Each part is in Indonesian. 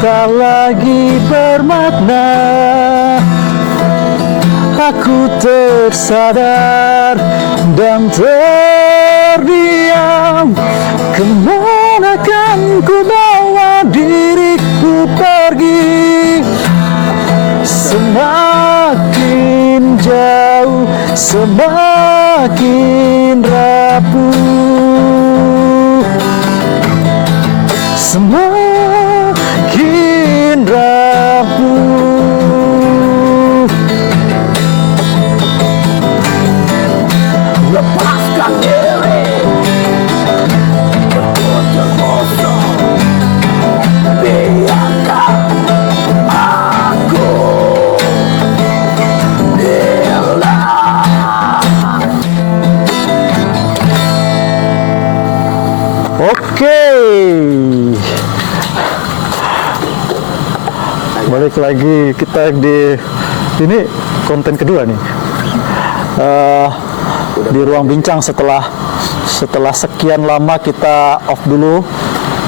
tak lagi bermakna. Aku tersadar dan terdiam. Kemana kan ku bawa diriku pergi? Semakin jauh, semakin rapuh. Semakin rapuh. Lepaskan diri, berpojok kosong, biarkan aku hilang. Oke, balik lagi kita di ini konten kedua nih. Di ruang bincang setelah sekian lama kita off dulu.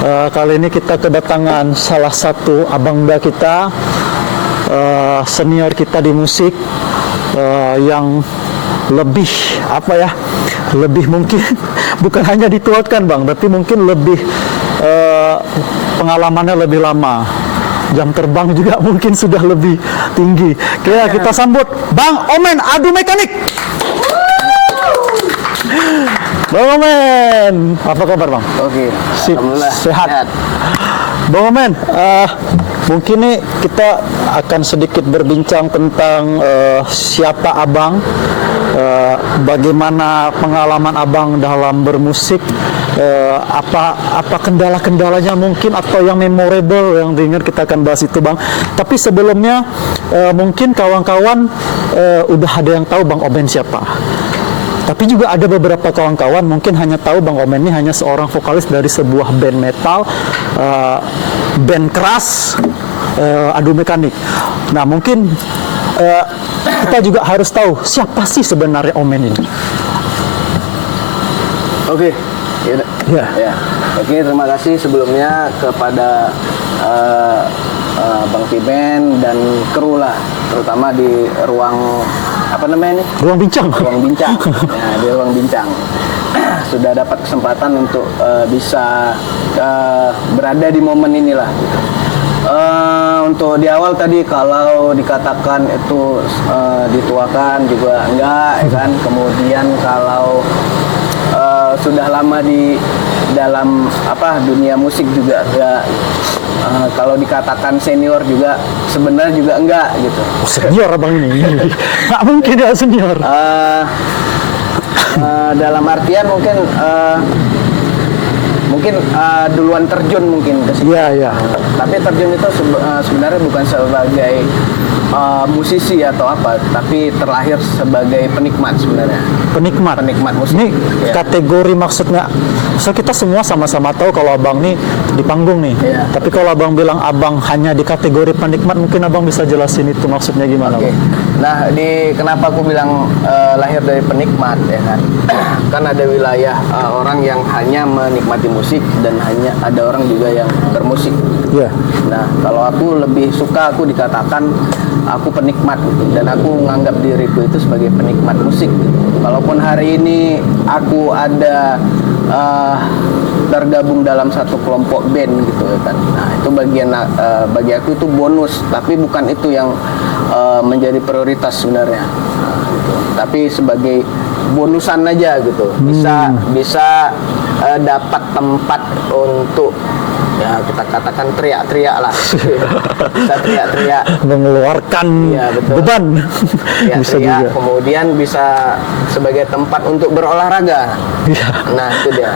Kali ini kita kedatangan salah satu abangda kita, senior kita di musik, yang lebih lebih mungkin bukan hanya dituakan Bang, tapi mungkin lebih pengalamannya lebih lama. Jam terbang juga mungkin sudah lebih tinggi. Kita sambut Bang Omen Adu Mekanik. Bang Omen, apa kabar Bang? Oke, Alhamdulillah sehat. Bang Omen, mungkin nih kita akan sedikit berbincang tentang siapa Abang, bagaimana pengalaman Abang dalam bermusik, apa kendala-kendalanya mungkin atau yang memorable yang diingat, kita akan bahas itu Bang. Tapi sebelumnya mungkin kawan-kawan udah ada yang tahu Bang Omen siapa. Tapi juga ada beberapa kawan-kawan mungkin hanya tahu Bang Omen ini hanya seorang vokalis dari sebuah band metal, band keras, Adu Mekanik. Nah mungkin kita juga harus tahu siapa sih sebenarnya Omen ini. Oke, ya. Oke, terima kasih sebelumnya kepada Bang Piben dan kru lah, terutama di ruang apa namanya ini? Ruang bincang. Ruang bincang. Ya, di ruang bincang. Sudah dapat kesempatan untuk bisa berada di momen inilah. Untuk di awal tadi kalau dikatakan itu dituakan juga enggak, ya kan. Kemudian kalau sudah lama di dalam dunia musik juga enggak. Kalau dikatakan senior juga sebenarnya juga enggak gitu. Senior Abang ini, nggak mungkin ya senior. Dalam artian mungkin duluan terjun mungkin ke situ. Iya. Tapi terjun itu sebenarnya bukan sebagai musisi atau apa, tapi terlahir sebagai penikmat sebenarnya. Penikmat musik. Ini ya. Kategori maksudnya, so kita semua sama-sama tahu kalau Abang nih di panggung nih. Ya. Tapi kalau Abang bilang Abang hanya di kategori penikmat, mungkin Abang bisa jelasin itu maksudnya gimana? Oke. Bang? Nah, kenapa aku bilang lahir dari penikmat ya kan? Kan ada wilayah orang yang hanya menikmati musik dan hanya ada orang juga yang bermusik. Iya. Nah, kalau aku lebih suka aku dikatakan aku penikmat gitu, dan aku menganggap diriku itu sebagai penikmat musik gitu. Walaupun hari ini aku ada tergabung dalam satu kelompok band gitu ya kan. Nah, itu bagi aku itu bonus, tapi bukan itu yang menjadi prioritas sebenarnya. Nah, gitu. Tapi sebagai bonusan aja gitu. Bisa dapat tempat untuk ya kita katakan teriak-teriak lah. Bisa teriak-teriak, mengeluarkan beban. Bisa juga. Kemudian bisa sebagai tempat untuk berolahraga. Ya. Nah, itu dia.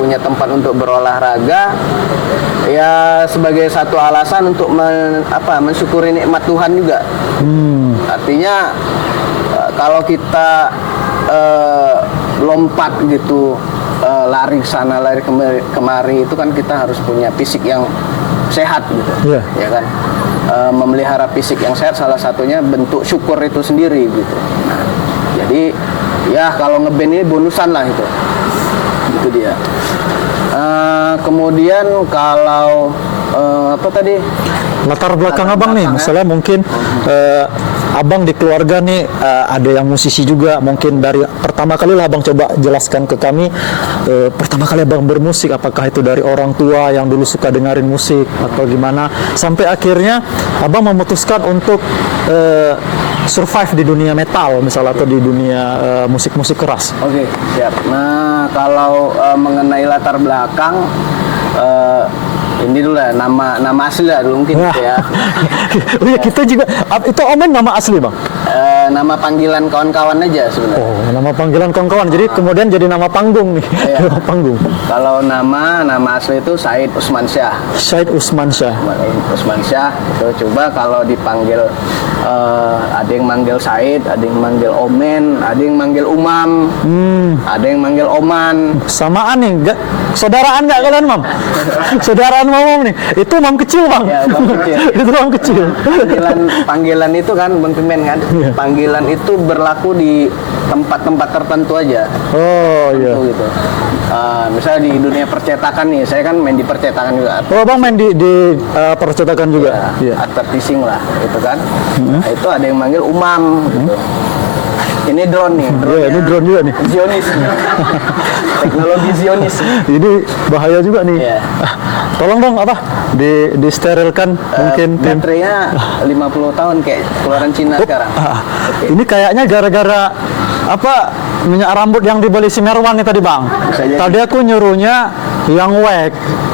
Punya tempat untuk berolahraga ya sebagai satu alasan untuk mensyukuri nikmat Tuhan juga. Artinya kalau kita lompat gitu, lari sana lari kemari, itu kan kita harus punya fisik yang sehat gitu. Ya kan. Memelihara fisik yang sehat salah satunya bentuk syukur itu sendiri gitu. Nah, jadi ya kalau ngeband ini bonusan lah itu dia. Kemudian kalau apa tadi? Latar belakang abang nih, belakang, misalnya mungkin abang di keluarga nih ada yang musisi juga, mungkin dari pertama kali lah abang coba jelaskan ke kami, pertama kali abang bermusik, apakah itu dari orang tua yang dulu suka dengerin musik atau gimana, sampai akhirnya abang memutuskan untuk survive di dunia metal misalnya atau di dunia musik-musik keras. Oke, siap. Nah, kalau mengenai latar belakang, ini dulu lah, nama asli lah dulu mungkin gitu ya. Oh ya, kita juga itu Omen nama asli bang. Nama panggilan kawan-kawan aja sebenarnya. Oh, nama panggilan kawan-kawan. Jadi kemudian jadi nama panggung nih. Iya. Nama panggung. Kalau nama asli itu Said Usmansyah. Said Usmansyah. Usmansyah itu coba kalau dipanggil ada yang manggil Said, ada yang manggil Omen, ada yang manggil Umam, ada yang manggil Oman. Samaan nih, saudaraan nggak kalian mam? Saudaraan mam nih. Itu mam kecil bang. Ya, mam kecil. Itu mam kecil. Panggilan itu kan Bang Pimen kan. Iya. Panggilan itu berlaku di tempat-tempat tertentu aja. Oh iya. Gitu. Misalnya di dunia percetakan nih, saya kan main di percetakan juga. Oh bang main di percetakan juga. Ya, advertising lah, itu kan. Nah, itu ada yang manggil Umam. Gitu. Ini drone nih. Iya, ini drone juga nih. Zionis. Teknologi Zionis. Ini bahaya juga nih. Iya. Tolong dong apa? Disterilkan mungkin tim. Baterainya 50 tahun kayak keluaran Cina sekarang. Oke. Ini kayaknya gara-gara apa minyak rambut yang dibeli si Merwan nih tadi bang. Bisa jadi. Tadi aku nyuruhnya yang wax,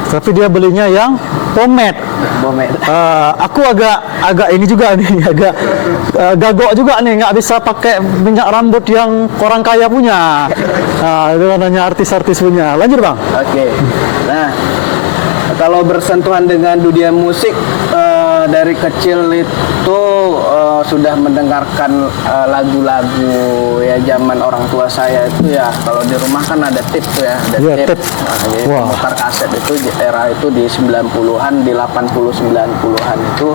tapi dia belinya yang pomade. Pomade. Aku agak ini juga nih, agak gagok juga nih, nggak bisa pakai minyak rambut yang orang kaya punya. Itu namanya artis-artis punya. Lanjut bang. Oke. Nah, kalau bersentuhan dengan dunia musik dari kecil itu sudah mendengarkan lagu-lagu ya zaman orang tua saya itu ya, kalau di rumah kan ada tip tuh ya, ada Iya, tip. tip. Nah, jadi Wah. mutar kaset itu era itu di 90-an, di 80 90-an itu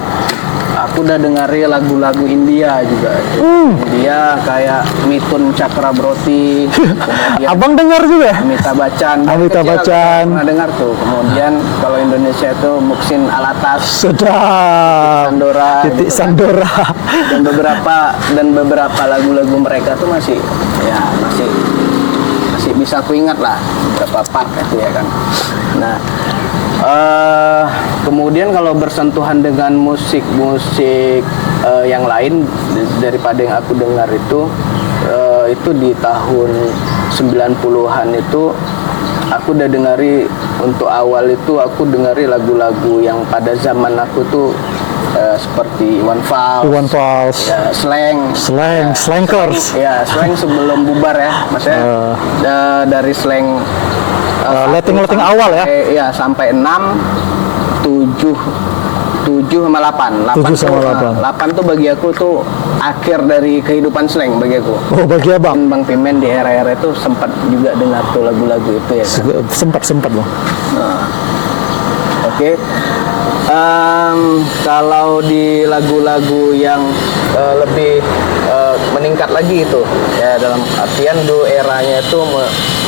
aku udah dengerin lagu-lagu India juga. India kayak Mithun Chakraborty, kemudian Abang dengar juga? Amitabh Bachchan. Amitabh Kecil aku Bachchan. pernah dengar tuh. Kemudian kalau Indonesia itu Muksin Alatas, Sedap. Sandora, Titik gitu kan. Sandora. dan beberapa lagu-lagu mereka tuh masih bisa aku ingat lah beberapa part itu ya kan. Nah, kemudian kalau bersentuhan dengan musik yang lain daripada yang aku dengar itu di tahun 90-an itu aku udah dengari, untuk awal itu aku dengari lagu-lagu yang pada zaman aku tuh seperti Iwan Fals, Iwan Fals. ya, Slank, Slankers. ya Slank sebelum bubar ya, maksudnya dari Slank Letting awal ya. ya sampai 6, 7 sama 8. 7 sama 8. 8 tuh bagi aku tuh akhir dari kehidupan Slank bagi aku. Oh bagi abang. Bang Pimen di era-era itu sempat juga dengar tuh lagu-lagu itu ya kan? Sempat bang. Oke. Kalau di lagu-lagu yang lebih meningkat lagi itu ya, dalam artian dulu eranya itu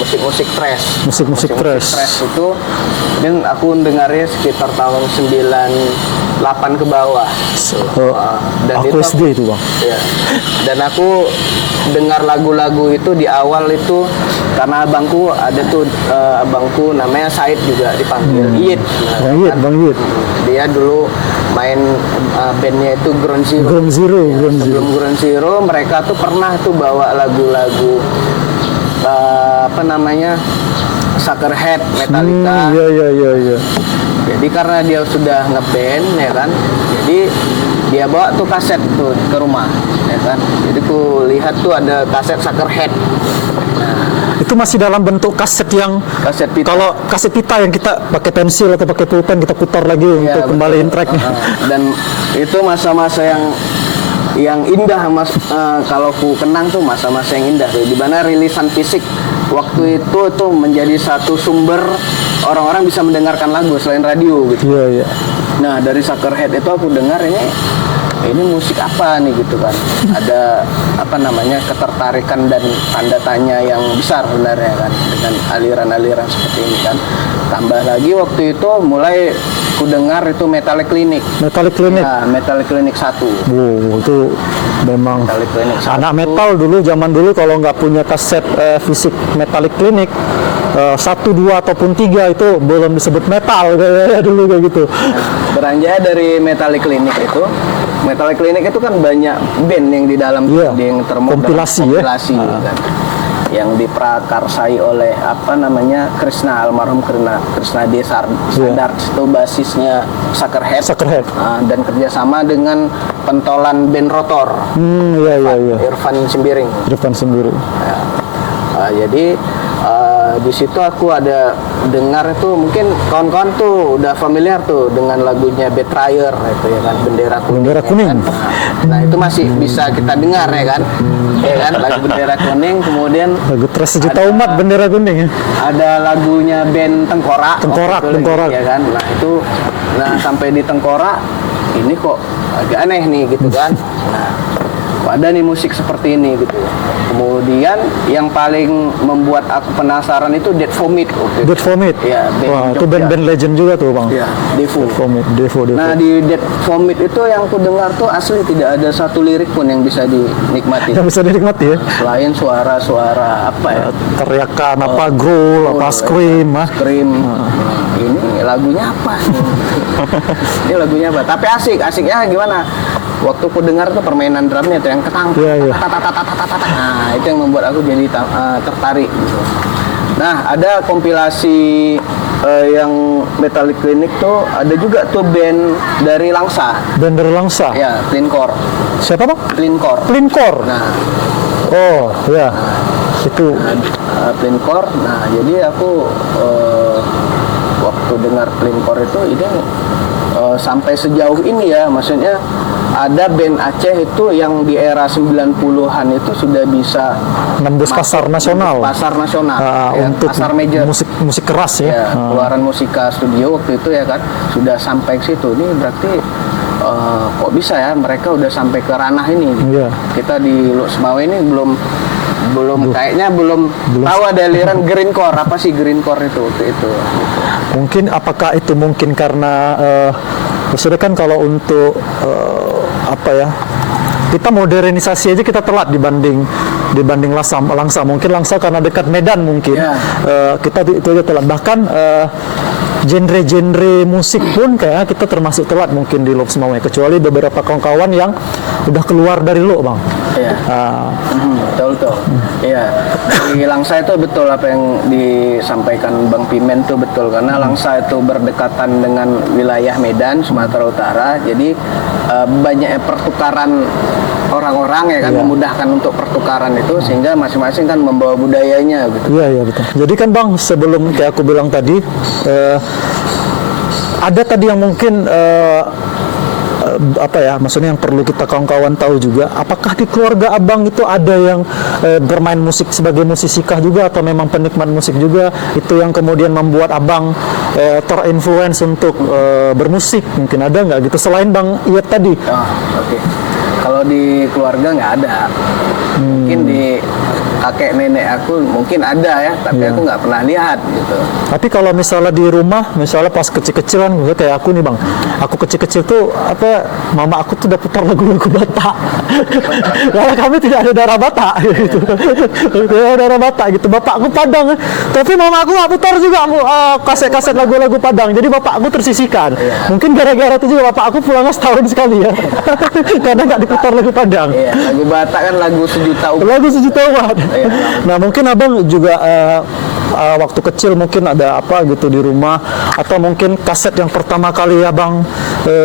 musik-musik thrash. Musik-musik thrash. Itu dan aku dengarnya sekitar tahun 98 ke bawah. Dan Aku SD itu bang. Ya. Dan aku dengar lagu-lagu itu di awal itu karena abangku ada tuh, abangku namanya Said juga dipanggil Iyit. Nah, Bang Yit. dia dulu main bandnya itu Ground Zero. Sebelum Ground Zero mereka tuh pernah tuh bawa lagu-lagu Suckerhead, Metallica. Iya. Jadi karena dia sudah ngeband ya kan, jadi dia bawa tuh kaset tuh ke rumah ya kan. Jadi ku lihat tuh ada kaset Suckerhead. Itu masih dalam bentuk kaset yang Kaset pita. kalau kaset pita yang kita pakai pensil atau pakai pulpen kita putar lagi Ya, untuk kembaliin betul. tracknya. Dan itu masa-masa yang indah kalau ku kenang tuh masa-masa yang indah tuh, di mana rilisan fisik waktu itu tuh menjadi satu sumber orang-orang bisa mendengarkan lagu selain radio gitu. Iya. Nah, dari Suckerhead itu aku dengar ini musik apa nih gitu kan. Ada ketertarikan dan tanda tanya yang besar sebenarnya kan dengan aliran-aliran seperti ini kan. tambah lagi waktu itu mulai ku dengar itu Metallic Clinic. Metallic Clinic. Ya, Metallic Clinic 1. Wow, itu memang Metallic Clinic 1. anak metal dulu, zaman dulu kalau nggak punya kaset fisik Metallic Clinic 1, 2 ataupun 3 itu belum disebut metal kayak dulu kayak gitu. Beranjak dari Metallic Clinic itu, Metallic Clinic itu kan banyak band yang di dalam Iya, yang kompilasi ya. kompilasi kan. Yang diprakarsai oleh apa namanya Krishna, almarhum Krishna Desar Sadar, itu basisnya Suckerhead. Suckerhead. Dan kerjasama dengan pentolan band Rotor, Iya. Irfan Sembiring. Irfan sendiri. Jadi di situ aku ada dengar itu, mungkin kawan-kawan tuh udah familiar tuh dengan lagunya Betrayer itu ya kan, Bendera Kuning. Bendera ya Kuning. kan? Nah, itu masih bisa kita dengar ya kan. Ya kan, lagu Bendera Kuning, kemudian Lagu Tres Sejuta Umat, Bendera Kuning. ada lagunya band Tengkorak. Tengkorak, waktu itu lagi, Tengkorak. ya kan. Nah, itu sampai di Tengkorak ini kok agak aneh nih gitu kan. Nah, kok ada nih musik seperti ini gitu. Kemudian yang paling membuat aku penasaran itu Dead Vomit waktu itu. Dead Vomit. Iya, band Wah, itu Jogja. band-band legend juga tuh, Bang. Iya, Devo. Devo. Nah, di Dead Vomit itu yang ku dengar tuh asli tidak ada satu lirik pun yang bisa dinikmati. Yang bisa dinikmati ya. Selain suara-suara apa ya? Teriakan apa, growl, apa, scream, Scream. Ini lagunya apa? Ini lagunya apa? Tapi asiknya gimana? Waktu ku dengar tuh permainan drumnya tuh yang ketang. Iya. Nah, itu yang membuat aku jadi tertarik. Gitu. Nah, ada kompilasi yang Metallic Clinic tuh ada juga tuh band dari Langsa. Band dari Langsa. Ya, Cleancore. Siapa, Bang? Cleancore. Cleancore. Nah, Oh, ya. Itu Cleancore. Nah, jadi aku waktu dengar Cleancore itu ini sampai sejauh ini ya, maksudnya ada band Aceh itu yang di era 90-an itu sudah bisa nembus pasar nasional. Pasar nasional, ya, untuk pasar major. musik keras ya. Ya, keluaran Musika Studio waktu itu ya kan sudah sampai ke situ. Ini berarti kok bisa ya mereka udah sampai ke ranah ini. Iya. Kita di Luk Semawe ini belum kayaknya belum tahu ada aliran greencore. Apa sih greencore itu waktu itu? Mungkin apakah itu mungkin karena maksudnya kan kalau untuk apa ya, kita modernisasi aja kita telat dibanding Langsa. Mungkin Langsa karena dekat Medan mungkin. Ya. Kita itu aja telat. Bahkan genre-genre musik pun kayak kita termasuk telat mungkin di Lok Semawe, kecuali beberapa kawan-kawan yang udah keluar dari Lok, Bang. Iya. Betul. Iya. Di Langsa itu betul apa yang disampaikan Bang Pimen itu betul, karena Langsa itu berdekatan dengan wilayah Medan, Sumatera Utara. Jadi banyak pertukaran orang-orang ya kan, memudahkan untuk pertukaran itu, sehingga masing-masing kan membawa budayanya gitu. Iya betul. Jadi kan, Bang, sebelum kayak aku bilang tadi, ada tadi yang mungkin apa ya, maksudnya yang perlu kita kawan-kawan tahu juga, apakah di keluarga Abang itu ada yang bermain musik sebagai musisikah juga, atau memang penikmat musik juga, itu yang kemudian membuat Abang terinfluence untuk bermusik, mungkin ada nggak gitu selain Bang Iyet tadi? Oke. Kalau di keluarga nggak ada, mungkin di kakek nenek aku mungkin ada ya, tapi aku nggak pernah lihat gitu. Tapi kalau misalnya di rumah, misalnya pas kecil-kecilan, misalnya kayak aku nih, Bang, aku kecil-kecil tuh apa, mama aku tuh udah putar lagu-lagu Batak. Karena kami tidak ada darah Batak gitu. Tidak ada darah Batak gitu. Bapak aku Padang, tapi mama aku nggak putar juga kaset-kaset lagu-lagu Padang. Jadi bapak aku tersisihkan. Mungkin gara-gara itu juga bapak aku pulangnya setahun sekali ya. Karena nggak diputar lagu Padang. Iya, lagu Batak kan lagu sejuta umat. Lagu sejuta umat. Nah, mungkin Abang juga waktu kecil mungkin ada apa gitu di rumah, atau mungkin kaset yang pertama kali Abang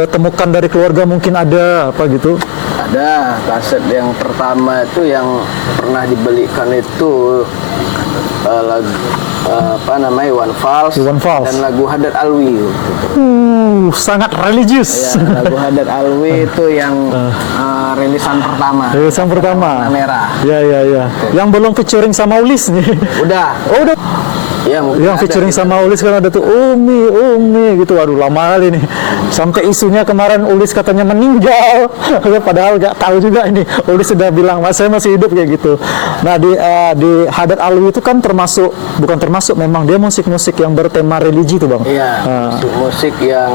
temukan dari keluarga mungkin ada apa gitu? Ada kaset yang pertama itu yang pernah dibelikan itu lagu apa namanya, Iwan Fals dan lagu Haddad Alwi gitu. Sangat religius. Ya, lagu Haddad Alwi itu yang rilisan pertama. Rilisan pertama. Warna merah. Ya. Yang belum featuring sama Ulis nih. Udah. Oh, udah. Ya, mungkin yang ada featuring gitu. sama Ulis kan ada tuh Umi gitu. Waduh, lama kali nih. Sampai isunya kemarin Ulis katanya meninggal. Padahal nggak tahu juga ini. Ulis sudah bilang, "Mas, saya masih hidup," kayak gitu. Nah, di Hadat Alwi itu kan bukan termasuk, memang dia musik-musik yang bertema religi tuh, Bang. Iya, musik yang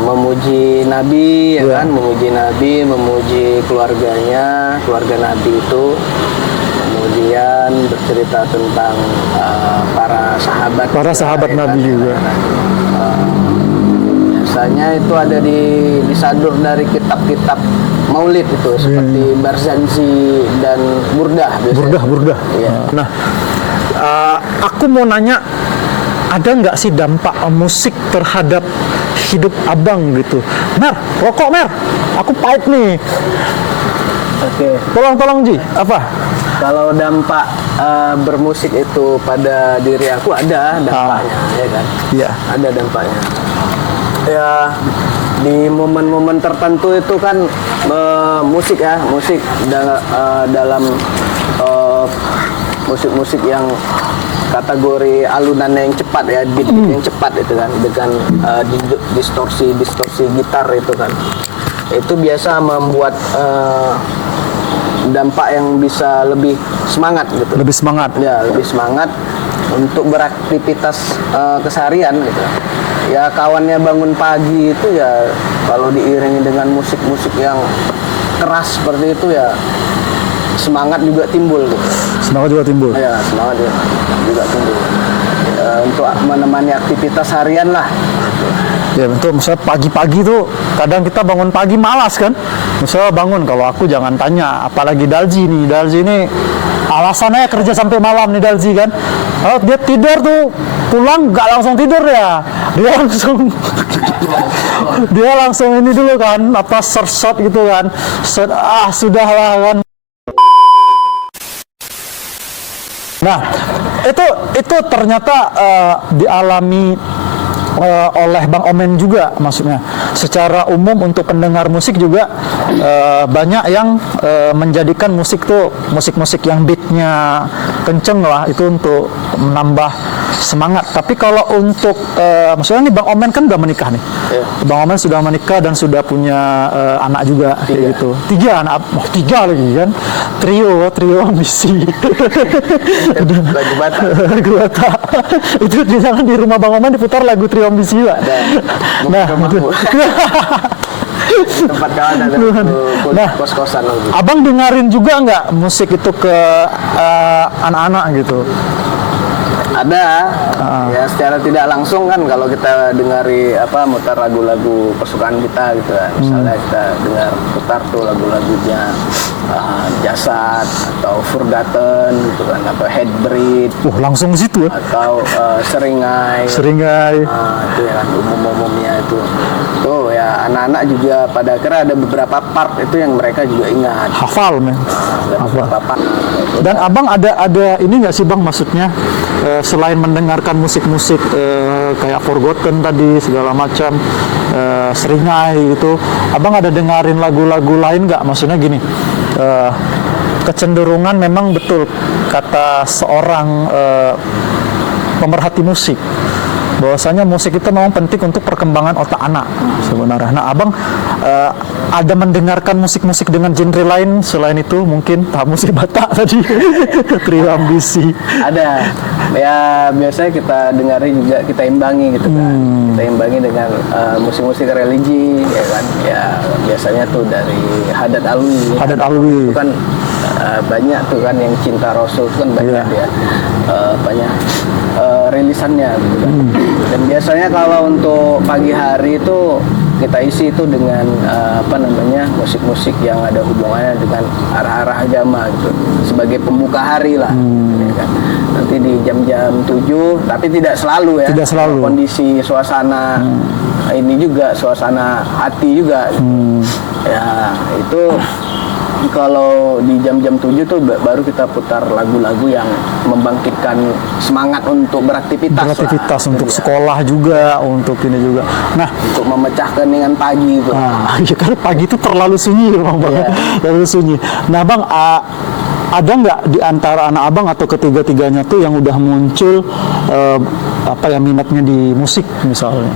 memuji Nabi, ya kan, memuji Nabi, memuji keluarganya, keluarga Nabi itu, kemudian bercerita tentang para sahabat Nabi kan, juga. Biasanya itu ada disadur dari kitab-kitab Maulid itu, seperti Barzanji dan Burdah biasanya. Burdah. Iya. Nah, aku mau nanya, ada nggak sih dampak musik terhadap hidup abang gitu? Mer, rokok Mer, aku pahit nih. Oke. Tolong Ji, apa? Kalau dampak bermusik itu pada diri aku ada dampaknya, ya kan? Iya. Ada dampaknya. Ya, di momen-momen tertentu itu kan musik dalam musik-musik yang kategori alunannya yang cepat ya, beat yang cepat itu kan, dengan distorsi gitar itu kan, itu biasa membuat dampak yang bisa lebih semangat gitu. Lebih semangat. Ya, lebih semangat untuk beraktivitas keseharian gitu. Ya, kawannya bangun pagi itu ya, kalau diiringi dengan musik-musik yang keras seperti itu ya, semangat juga timbul gitu. Semangat juga timbul. Ya, semangat juga timbul. Untuk menemani aktivitas harian lah. Ya, untuk misalnya pagi-pagi tuh kadang kita bangun pagi malas kan. Misalnya bangun, kalau aku jangan tanya, apalagi Dalji ini alasannya kerja sampai malam nih Dalji kan. Kalau dia tidur tuh pulang nggak langsung tidur ya. Dia langsung ini dulu kan, search gitu kan. Sudahlah kan. Nah, itu ternyata dialami oleh Bang Omen juga, maksudnya secara umum untuk pendengar musik juga banyak yang menjadikan musik tuh musik-musik yang beatnya kenceng lah, itu untuk menambah semangat. Tapi kalau untuk maksudnya nih Bang Omen kan udah menikah nih. Iya. Bang Omen sudah menikah dan sudah punya anak juga kayak gitu. 3 anak, 3 lagi kan. Trio ambisi. Lagu Batak. Lagu Batak. Itu jangan di rumah Bang Omen diputar lagu Trio ambisi lah. Nah, itu. Tempat kawan ada Nah, kos-kosan lagi. Abang dengerin juga nggak musik itu ke anak-anak gitu? Ada, ya secara tidak langsung kan, kalau kita dengari mutar lagu-lagu kesukaan kita gitu kan. Misalnya kita dengar putar tuh lagu-lagunya Jasad atau Forgotten gitu kan, atau Headbreed Langsung ke situ ya? atau Seringai. Itu ya kan, umumnya itu. Tuh ya, anak-anak juga pada akhirnya ada beberapa part itu yang mereka juga ingat. Hafal men. Ada beberapa part. Dan abang ada ini nggak sih Bang, maksudnya selain mendengarkan musik-musik kayak Forgotten tadi segala macam, Seringai gitu, abang ada dengerin lagu-lagu lain nggak? Maksudnya gini, kecenderungan memang betul kata seorang pemerhati musik, bahwasanya musik itu memang penting untuk perkembangan otak anak sebenarnya. Nah, abang ada mendengarkan musik-musik dengan genre lain selain itu, mungkin musik Batak tadi, Trio Ambisi. Ada, ya biasanya kita dengarin juga, kita imbangi gitu kan. Kita imbangi dengan musik-musik religi, ya kan. Ya biasanya tuh dari Hadat Alwi. Itu kan banyak tuh kan yang cinta Rasul itu kan banyak ya, banyak rilisannya gitu kan. Dan biasanya kalau untuk pagi hari itu kita isi itu dengan musik-musik yang ada hubungannya dengan arah-arah agama gitu, sebagai pembuka hari lah, ya kan. Nanti di jam-jam 7, tapi tidak selalu ya. Tidak selalu. Kondisi suasana ini juga, suasana hati juga. Ya itu. Kalau di jam-jam 7 tuh baru kita putar lagu-lagu yang membangkitkan semangat untuk beraktivitas lah, untuk ya. Sekolah juga, untuk ini juga. Nah, untuk memecah keheningan pagi itu. Ya karena pagi itu terlalu sunyi Bang. Terlalu sunyi. Nah Bang, ada nggak di antara anak abang atau ketiga-tiganya tuh yang udah muncul minatnya di musik misalnya?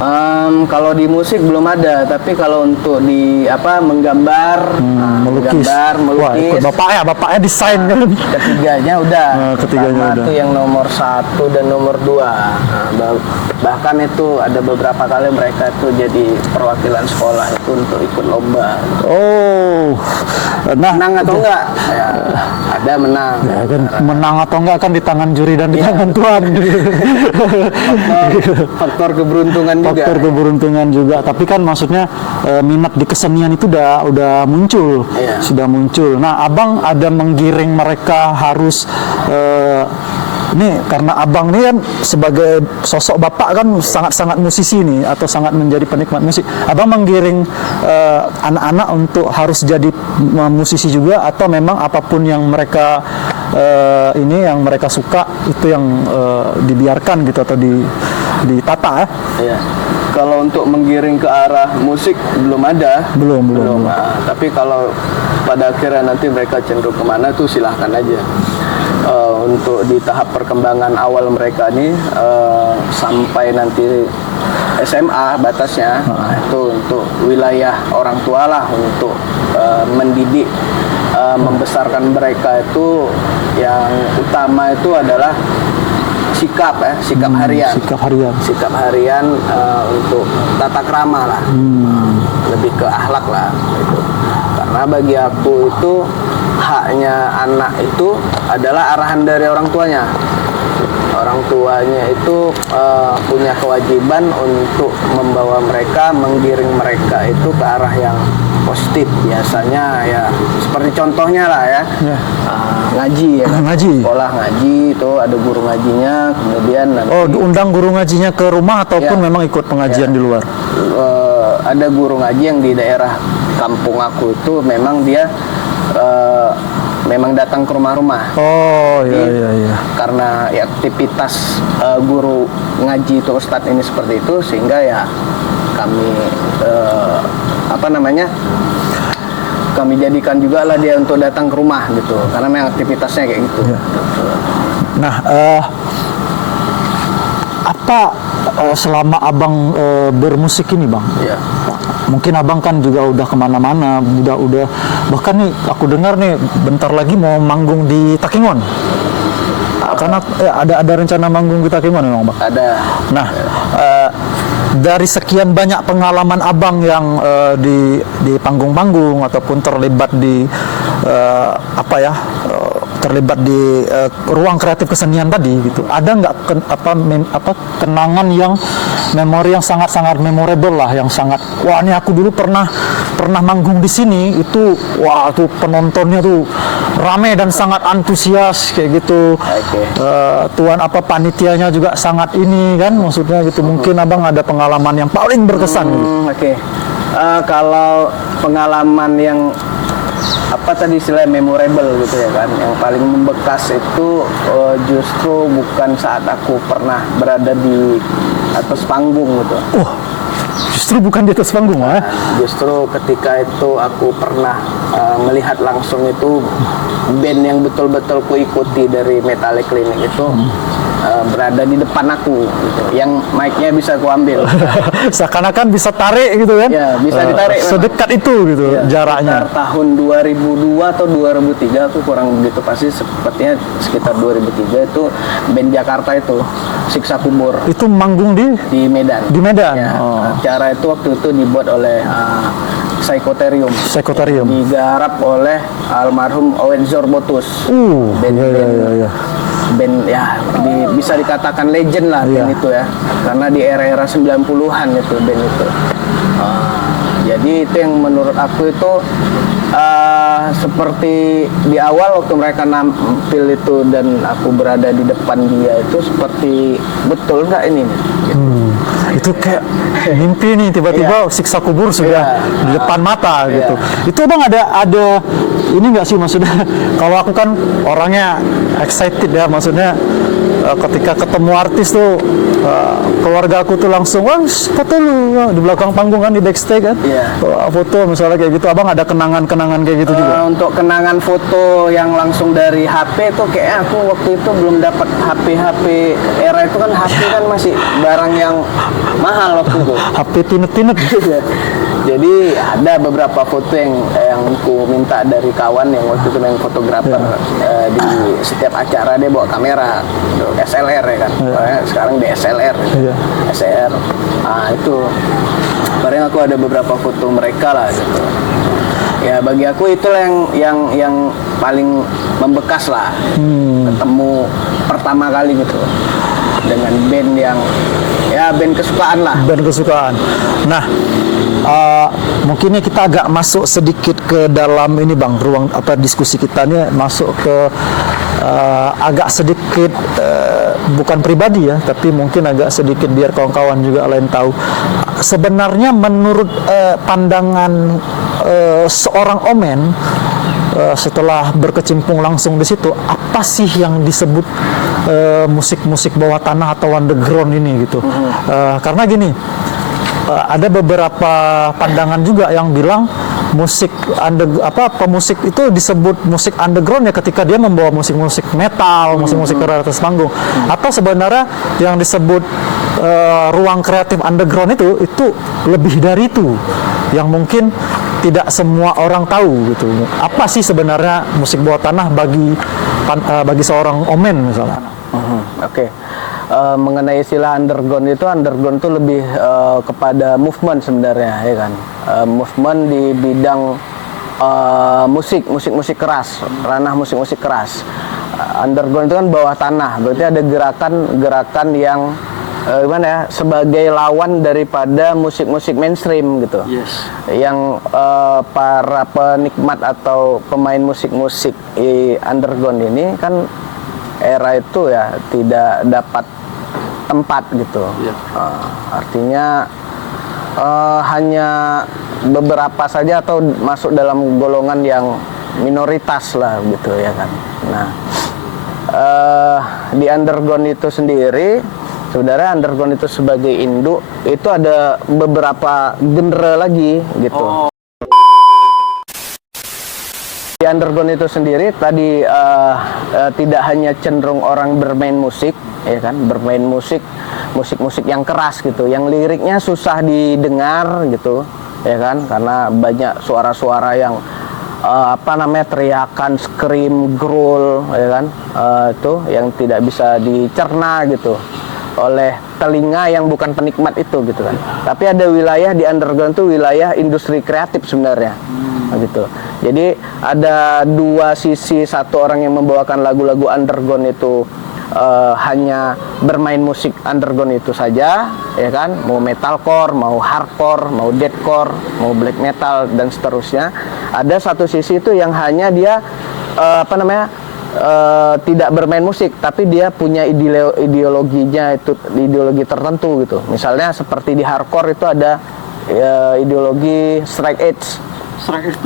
Kalau di musik belum ada, tapi kalau untuk di menggambar, melukis. Wah, ikut bapaknya desain kan? Ketiganya udah. Ketiganya Pertama udah. itu yang nomor 1 dan nomor 2. Bahkan itu ada beberapa kali mereka itu jadi perwakilan sekolah itu untuk ikut lomba. Oh, nah, Menang atau enggak? Ya, ada menang. ya kan, menang atau enggak kan di tangan juri dan di tangan Tuhan. Faktor keberuntungan juga. Faktor keberuntungan juga. Tapi kan maksudnya minat di kesenian itu udah muncul, Iya. sudah muncul. Nah, abang ada menggiring mereka harus ini karena abang ini kan sebagai sosok bapak kan sangat-sangat musisi nih atau sangat menjadi penikmat musik. Abang menggiring anak-anak untuk harus jadi musisi juga atau memang apapun yang mereka yang mereka suka itu yang dibiarkan gitu atau ditata ya? Iya. Kalau untuk menggiring ke arah musik belum ada. Belum. Nah, tapi kalau pada akhirnya nanti mereka cenderung kemana tuh silahkan aja. Untuk di tahap perkembangan awal mereka ini sampai nanti SMA batasnya, nah, itu untuk wilayah orang tua lah untuk mendidik, membesarkan mereka itu yang utama itu adalah sikap harian. Sikap harian untuk tata krama lah, lebih ke akhlak lah. Gitu. Karena bagi aku itu haknya anak itu adalah arahan dari orang tuanya. Orang tuanya itu punya kewajiban untuk membawa mereka, menggiring mereka itu ke arah yang positif. Biasanya ya seperti contohnya lah ya, ngaji ya kan? Ngaji. Sekolah ngaji itu ada guru ngajinya, kemudian nanti, undang guru ngajinya ke rumah ataupun memang ikut pengajian di luar? ada guru ngaji yang di daerah kampung aku itu memang dia memang datang ke rumah-rumah. Oh iya. Karena ya, aktivitas guru ngaji itu ustadz ini seperti itu, sehingga ya kami kami jadikan juga lah dia untuk datang ke rumah gitu, karena memang aktivitasnya kayak gitu. Ya. Nah, selama abang bermusik ini bang? Iya. Mungkin abang kan juga udah kemana-mana, udah bahkan nih aku dengar nih bentar lagi mau manggung di Takengon. Karena ada rencana manggung di Takengon memang bang. Ada. Nah, dari sekian banyak pengalaman abang yang di panggung-panggung ataupun terlibat di terlibat di ruang kreatif kesenian tadi gitu, ada nggak kenangan yang memori yang sangat-sangat memorable lah, yang sangat wah ini aku dulu pernah manggung di sini itu, wah tuh penontonnya tuh rame dan sangat antusias kayak gitu. Okay. Tuan panitianya juga sangat ini kan maksudnya gitu. Mungkin abang ada pengalaman yang paling berkesan gitu. Oke. Kalau pengalaman yang tadi istilahnya memorable gitu ya kan, yang paling membekas itu justru bukan saat aku pernah berada di atas panggung gitu. Justru bukan di atas panggung Justru ketika itu aku pernah melihat langsung itu band yang betul-betul ku ikuti dari Metallic Clinic itu berada di depan aku gitu. Yang mic-nya bisa ku ambil. Seakan-akan bisa tarik gitu kan? Ya, bisa ditarik. Sedekat itu gitu ya, jaraknya. Tahun 2002 atau 2003 aku kurang begitu pasti, sepertinya sekitar 2003 itu band Jakarta itu Siksa Kubur. Itu manggung di Medan. Di Medan. Ya, acara itu waktu itu dibuat oleh Psychoterium. Digarap oleh almarhum Owen Zorbotus. Iya. Band ya bisa dikatakan legend lah band itu ya, karena di era-era 90-an itu band itu. Jadi itu yang menurut aku itu seperti di awal waktu mereka nampil itu dan aku berada di depan dia itu seperti betul nggak ini? Gitu. Itu kayak mimpi nih, tiba-tiba Siksa Kubur sudah di depan mata gitu. Itu bang ada ini nggak sih, maksudnya kalau aku kan orangnya excited ya, maksudnya ketika ketemu artis tuh keluarga aku tuh langsung wah foto lu wah, di belakang panggung kan di backstage kan. Foto misalnya kayak gitu. Abang ada kenangan-kenangan kayak gitu juga? Untuk kenangan foto yang langsung dari HP tuh kayaknya aku waktu itu belum dapat HP era itu kan HP kan masih barang yang mahal waktu itu. HP tinet-tinet. Jadi ada beberapa foto yang aku minta dari kawan yang waktu itu yang fotografer di setiap acara dia bawa kamera SLR ya kan. Sekarang DSLR, SLR. Nah itu, kemarin aku ada beberapa foto mereka lah gitu. Ya bagi aku itulah yang paling membekas lah. Ketemu pertama kali gitu dengan band yang ya band kesukaan lah. Band kesukaan. Nah, mungkinnya kita agak masuk sedikit ke dalam ini Bang, ruang apa diskusi kita ini masuk ke agak sedikit bukan pribadi ya, tapi mungkin agak sedikit biar kawan-kawan juga lain tahu. Sebenarnya menurut pandangan seorang Omen setelah berkecimpung langsung di situ, apa sih yang disebut musik-musik bawah tanah atau underground ini gitu? Karena gini, ada beberapa pandangan juga yang bilang musik pemusik itu disebut musik underground ya ketika dia membawa musik-musik metal, musik-musik ke atas panggung. Atau sebenarnya yang disebut ruang kreatif underground itu lebih dari itu, yang mungkin tidak semua orang tahu gitu. Apa sih sebenarnya musik bawah tanah bagi seorang Omen misalnya? Oke. Mengenai istilah underground itu lebih kepada movement sebenarnya ya kan. Movement di bidang musik keras, ranah musik keras. Underground itu kan bawah tanah, berarti ada gerakan yang gimana ya, sebagai lawan daripada musik mainstream gitu. Yang para penikmat atau pemain musik underground ini kan era itu ya tidak dapat tempat gitu. Artinya hanya beberapa saja atau masuk dalam golongan yang minoritas lah gitu ya kan. Nah, di underground itu sendiri, sebenarnya underground itu sebagai induk itu ada beberapa genre lagi gitu. Di underground itu sendiri tadi tidak hanya cenderung orang bermain musik ya kan, bermain musik yang keras gitu, yang liriknya susah didengar gitu ya kan, karena banyak suara-suara yang teriakan, scream, growl ya kan, itu yang tidak bisa dicerna gitu oleh telinga yang bukan penikmat itu gitu kan. Tapi ada wilayah di underground tuh wilayah industri kreatif sebenarnya gitu. Jadi ada dua sisi, satu orang yang membawakan lagu-lagu underground itu hanya bermain musik underground itu saja ya kan, mau metalcore, mau hardcore, mau deathcore, mau black metal dan seterusnya. Ada satu sisi itu yang hanya dia tidak bermain musik, tapi dia punya ideologinya, itu ideologi tertentu gitu. Misalnya seperti di hardcore itu ada ideologi straight edge.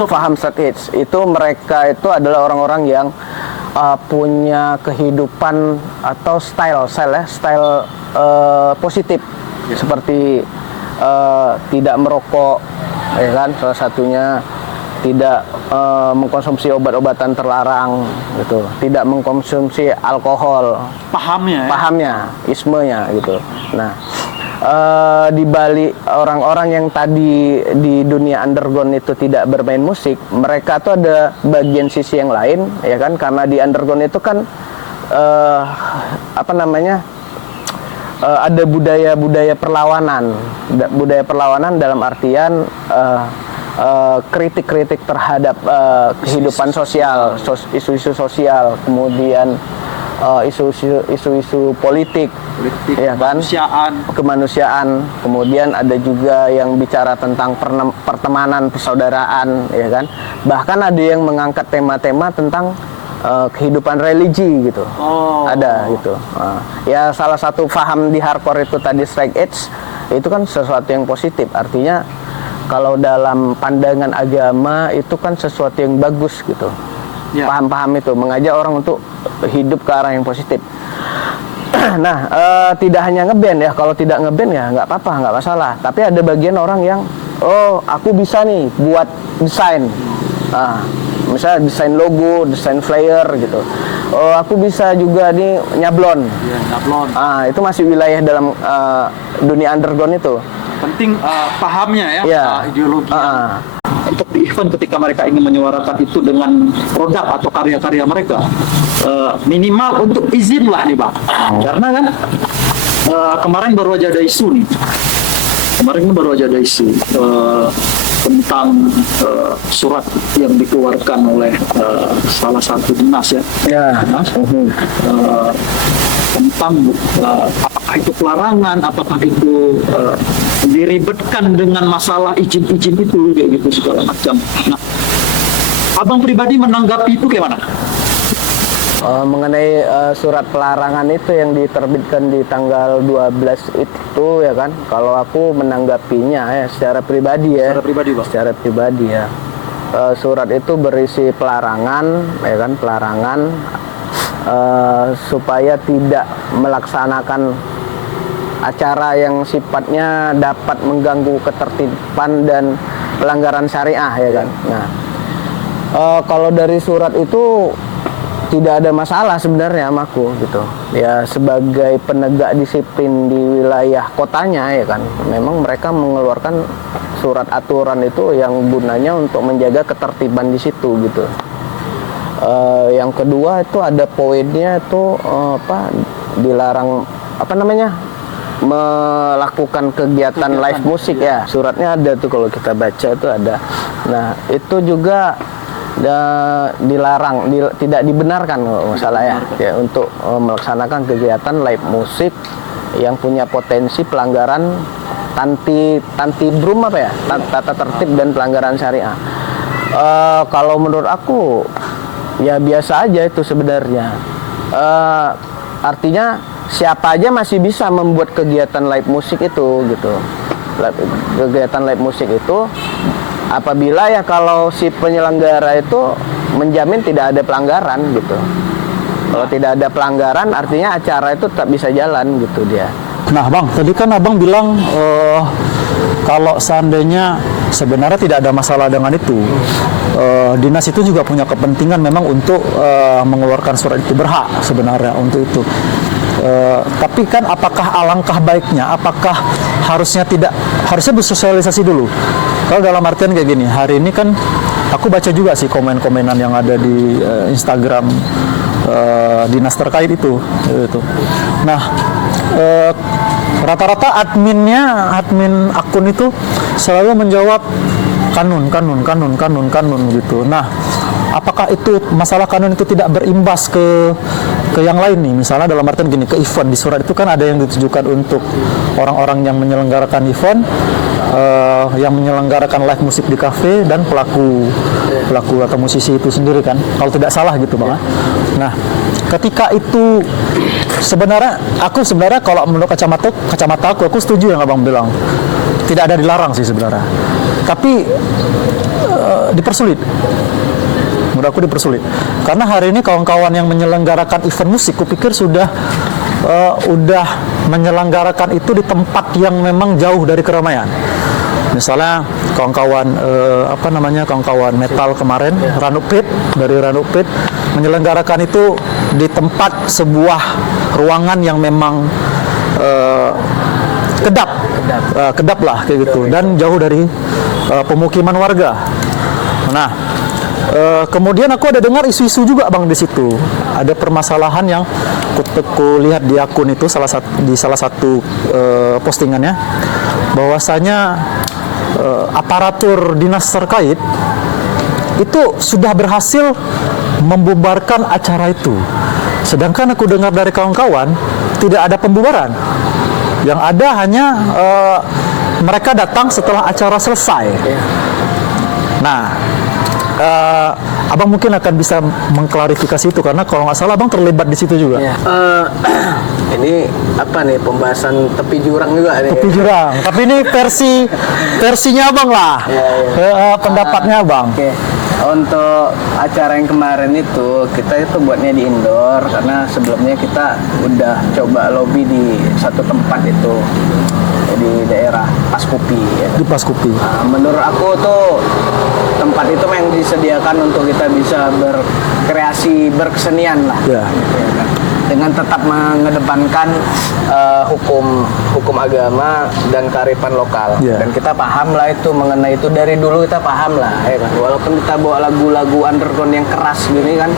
Paham straight edge? Itu mereka itu adalah orang-orang yang punya kehidupan atau style positif, seperti tidak merokok, ya kan, salah satunya tidak mengkonsumsi obat-obatan terlarang gitu, tidak mengkonsumsi alkohol, pahamnya, ismenya gitu. Nah, di balik orang-orang yang tadi di dunia underground itu tidak bermain musik, mereka tuh ada bagian sisi yang lain ya kan, karena di underground itu kan ada budaya perlawanan dalam artian kritik-kritik terhadap kehidupan sosial, isu-isu sosial, kemudian isu-isu politik ya kan, kemanusiaan, kemudian ada juga yang bicara tentang pertemanan, persaudaraan ya kan, bahkan ada yang mengangkat tema-tema tentang kehidupan religi gitu. Ada gitu. Ya salah satu paham di hardcore itu tadi straight edge itu kan sesuatu yang positif, artinya kalau dalam pandangan agama itu kan sesuatu yang bagus gitu. Paham-paham itu mengajak orang untuk hidup ke arah yang positif. Nah, tidak hanya ngeband ya. Kalau tidak ngeband ya nggak apa-apa, nggak masalah. Tapi ada bagian orang yang, oh aku bisa nih buat desain. Misalnya desain logo, desain flyer gitu. Oh aku bisa juga nih nyablon. Iya, nyablon. Itu masih wilayah dalam dunia underground itu. Penting pahamnya ya, Iya. ideologinya. Untuk di event ketika mereka ingin menyuarakan itu dengan produk atau karya-karya mereka, minimal untuk izin lah nih Bang. Karena kan kemarin baru aja ada isu nih. Kemarin baru aja ada isu tentang surat yang dikeluarkan oleh salah satu dinas ya. Ya. Dinas, tentang apakah itu pelarangan, apakah itu diribetkan dengan masalah izin-izin itu kayak gitu segala macam. Nah, Abang pribadi menanggapi itu kayak mana? Mengenai surat pelarangan itu yang diterbitkan di tanggal 12 itu ya kan, kalau aku menanggapinya ya secara pribadi ya. Secara pribadi, Bang. Secara pribadi ya. Surat itu berisi pelarangan ya kan, pelarangan supaya tidak melaksanakan acara yang sifatnya dapat mengganggu ketertiban dan pelanggaran syariah ya kan. Nah, kalau dari surat itu tidak ada masalah sebenarnya sama aku gitu. Ya sebagai penegak disiplin di wilayah kotanya ya kan, memang mereka mengeluarkan surat aturan itu yang gunanya untuk menjaga ketertiban di situ gitu. Yang kedua itu ada poinnya itu dilarang melakukan kegiatan live musik ya. Suratnya ada tuh kalau kita baca itu ada. Nah itu juga dilarang, tidak dibenarkan kalau masalah ya untuk melaksanakan kegiatan live musik yang punya potensi pelanggaran tantibrum tata tertib dan pelanggaran syariah. Kalau menurut aku ya biasa aja itu sebenarnya. Artinya siapa aja masih bisa membuat kegiatan live musik itu gitu. Kegiatan live musik itu apabila ya kalau si penyelenggara itu menjamin tidak ada pelanggaran gitu. Kalau tidak ada pelanggaran artinya acara itu tetap bisa jalan gitu dia. Nah Bang, tadi kan Abang bilang kalau seandainya sebenarnya tidak ada masalah dengan itu, dinas itu juga punya kepentingan memang untuk mengeluarkan surat itu, berhak sebenarnya untuk itu. Tapi kan apakah alangkah baiknya, apakah harusnya bersosialisasi dulu. Kalau dalam artian kayak gini, hari ini kan aku baca juga sih komen-komenan yang ada di Instagram dinas terkait itu. Nah, rata-rata admin akun itu selalu menjawab kanun gitu. Nah, apakah itu masalah kanun itu tidak berimbas ke yang lain nih? Misalnya dalam artian gini, ke event di surat itu kan ada yang ditujukan untuk orang-orang yang menyelenggarakan event, yang menyelenggarakan live musik di kafe dan pelaku atau musisi itu sendiri kan, kalau tidak salah gitu Bang. Nah, ketika itu sebenarnya kalau menurut kacamata aku setuju yang Abang bilang, tidak ada dilarang sih sebenarnya, tapi dipersulit. Menurut aku dipersulit. Karena hari ini kawan-kawan yang menyelenggarakan event musik, kupikir sudah menyelenggarakan itu di tempat yang memang jauh dari keramaian. Misalnya kawan-kawan kawan-kawan metal kemarin, dari Ranupit menyelenggarakan itu di tempat sebuah ruangan yang memang kedap lah kayak gitu, dan jauh dari pemukiman warga. Nah, kemudian aku ada dengar isu-isu juga Bang di situ. Ada permasalahan yang aku lihat di akun itu di salah satu postingannya, bahwasanya aparatur dinas terkait itu sudah berhasil membubarkan acara itu. Sedangkan aku dengar dari kawan-kawan tidak ada pembubaran. Yang ada hanya mereka datang setelah acara selesai. Nah, Abang mungkin akan bisa mengklarifikasi itu, karena kalau nggak salah Abang terlibat di situ juga. Ya. Ini apa nih, pembahasan tepi jurang juga nih. Tepi jurang. Tapi ini versinya Abang lah. Pendapatnya Abang. Oke. Untuk acara yang kemarin itu kita itu buatnya di indoor karena sebelumnya kita udah coba lobby di satu tempat itu di daerah Paskupi ya. Di Paskupi. Nah, menurut aku tuh tempat itu memang disediakan untuk kita bisa berkreasi berkesenian lah. Ya. Ya kan? Dengan tetap mengedepankan hukum agama dan kearifan lokal. Yeah. Dan kita paham lah itu mengenai itu dari dulu kita paham lah, ya kan. Walaupun kita bawa lagu-lagu underground yang keras gini kan,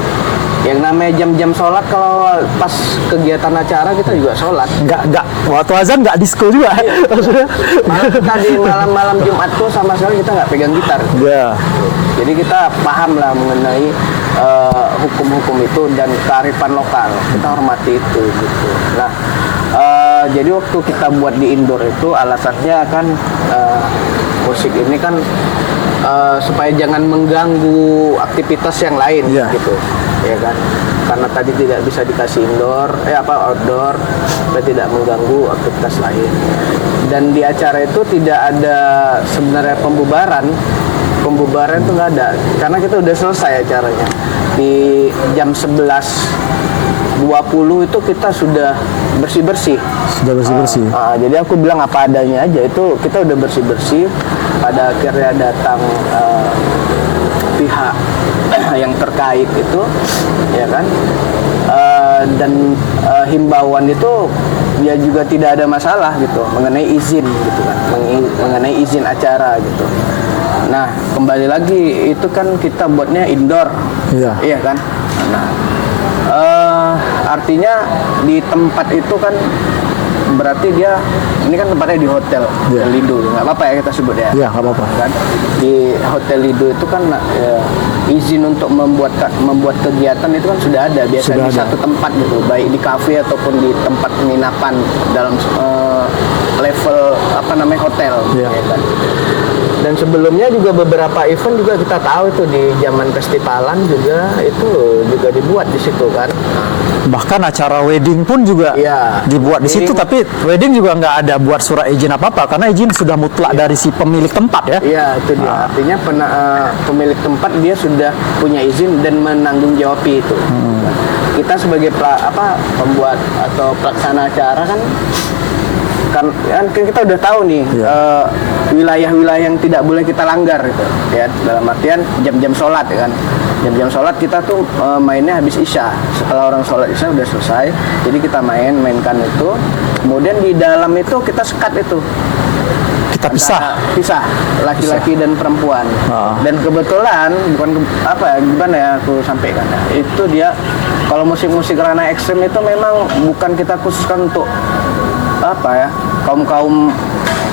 yang namanya jam-jam sholat kalau pas kegiatan acara kita juga sholat. Nggak waktu azan nggak disco juga. Maksudnya. Malah kita di malam-malam Jumat tuh sama sekali kita nggak pegang gitar. Ya. Jadi kita paham lah mengenai hukum-hukum itu dan kearifan lokal. Kita hormati itu gitu. Nah, jadi waktu kita buat di indoor itu alasannya kan musik ini kan supaya jangan mengganggu aktivitas yang lain gitu. Ya kan? Karena tadi tidak bisa dikasih outdoor, supaya tidak mengganggu aktivitas lain. Dan di acara itu tidak ada sebenarnya pembubaran itu nggak ada karena kita udah selesai acaranya di jam 11.20 itu kita sudah bersih-bersih. Jadi aku bilang apa adanya aja, itu kita udah bersih-bersih. Pada akhirnya datang pihak yang terkait itu, ya kan, dan himbauan itu ya juga tidak ada masalah gitu mengenai izin gitu kan, mengenai izin acara gitu. Nah, kembali lagi itu kan kita buatnya indoor, iya kan. Nah, artinya di tempat itu kan berarti dia ini kan tempatnya di hotel Lido, nggak apa-apa ya kita sebut ya. Iya, nggak apa-apa. Kan di hotel Lido itu kan izin untuk membuat kegiatan itu kan sudah ada biasanya di satu tempat gitu, baik di kafe ataupun di tempat penginapan dalam level hotel, ya kan. Dan sebelumnya juga beberapa event juga kita tahu itu di zaman festivalan juga itu juga dibuat di situ kan. Bahkan acara wedding pun juga dibuat di situ, tapi wedding juga nggak ada buat surat izin apa-apa karena izin sudah mutlak dari si pemilik tempat ya. Iya, itu dia. Artinya pemilik tempat dia sudah punya izin dan menanggung jawab itu. Kita sebagai pembuat atau pelaksana acara kan kita udah tahu nih wilayah-wilayah yang tidak boleh kita langgar gitu ya, dalam artian jam-jam sholat ya kan. Jam-jam sholat kita tuh mainnya habis isya, setelah orang sholat isya udah selesai, jadi kita mainkan itu, kemudian di dalam itu kita sekat itu, kita pisah laki-laki dan perempuan. Dan kebetulan gimana ya aku sampaikan ya, itu dia kalau musik-musik ranah ekstrim itu memang bukan kita khususkan untuk kaum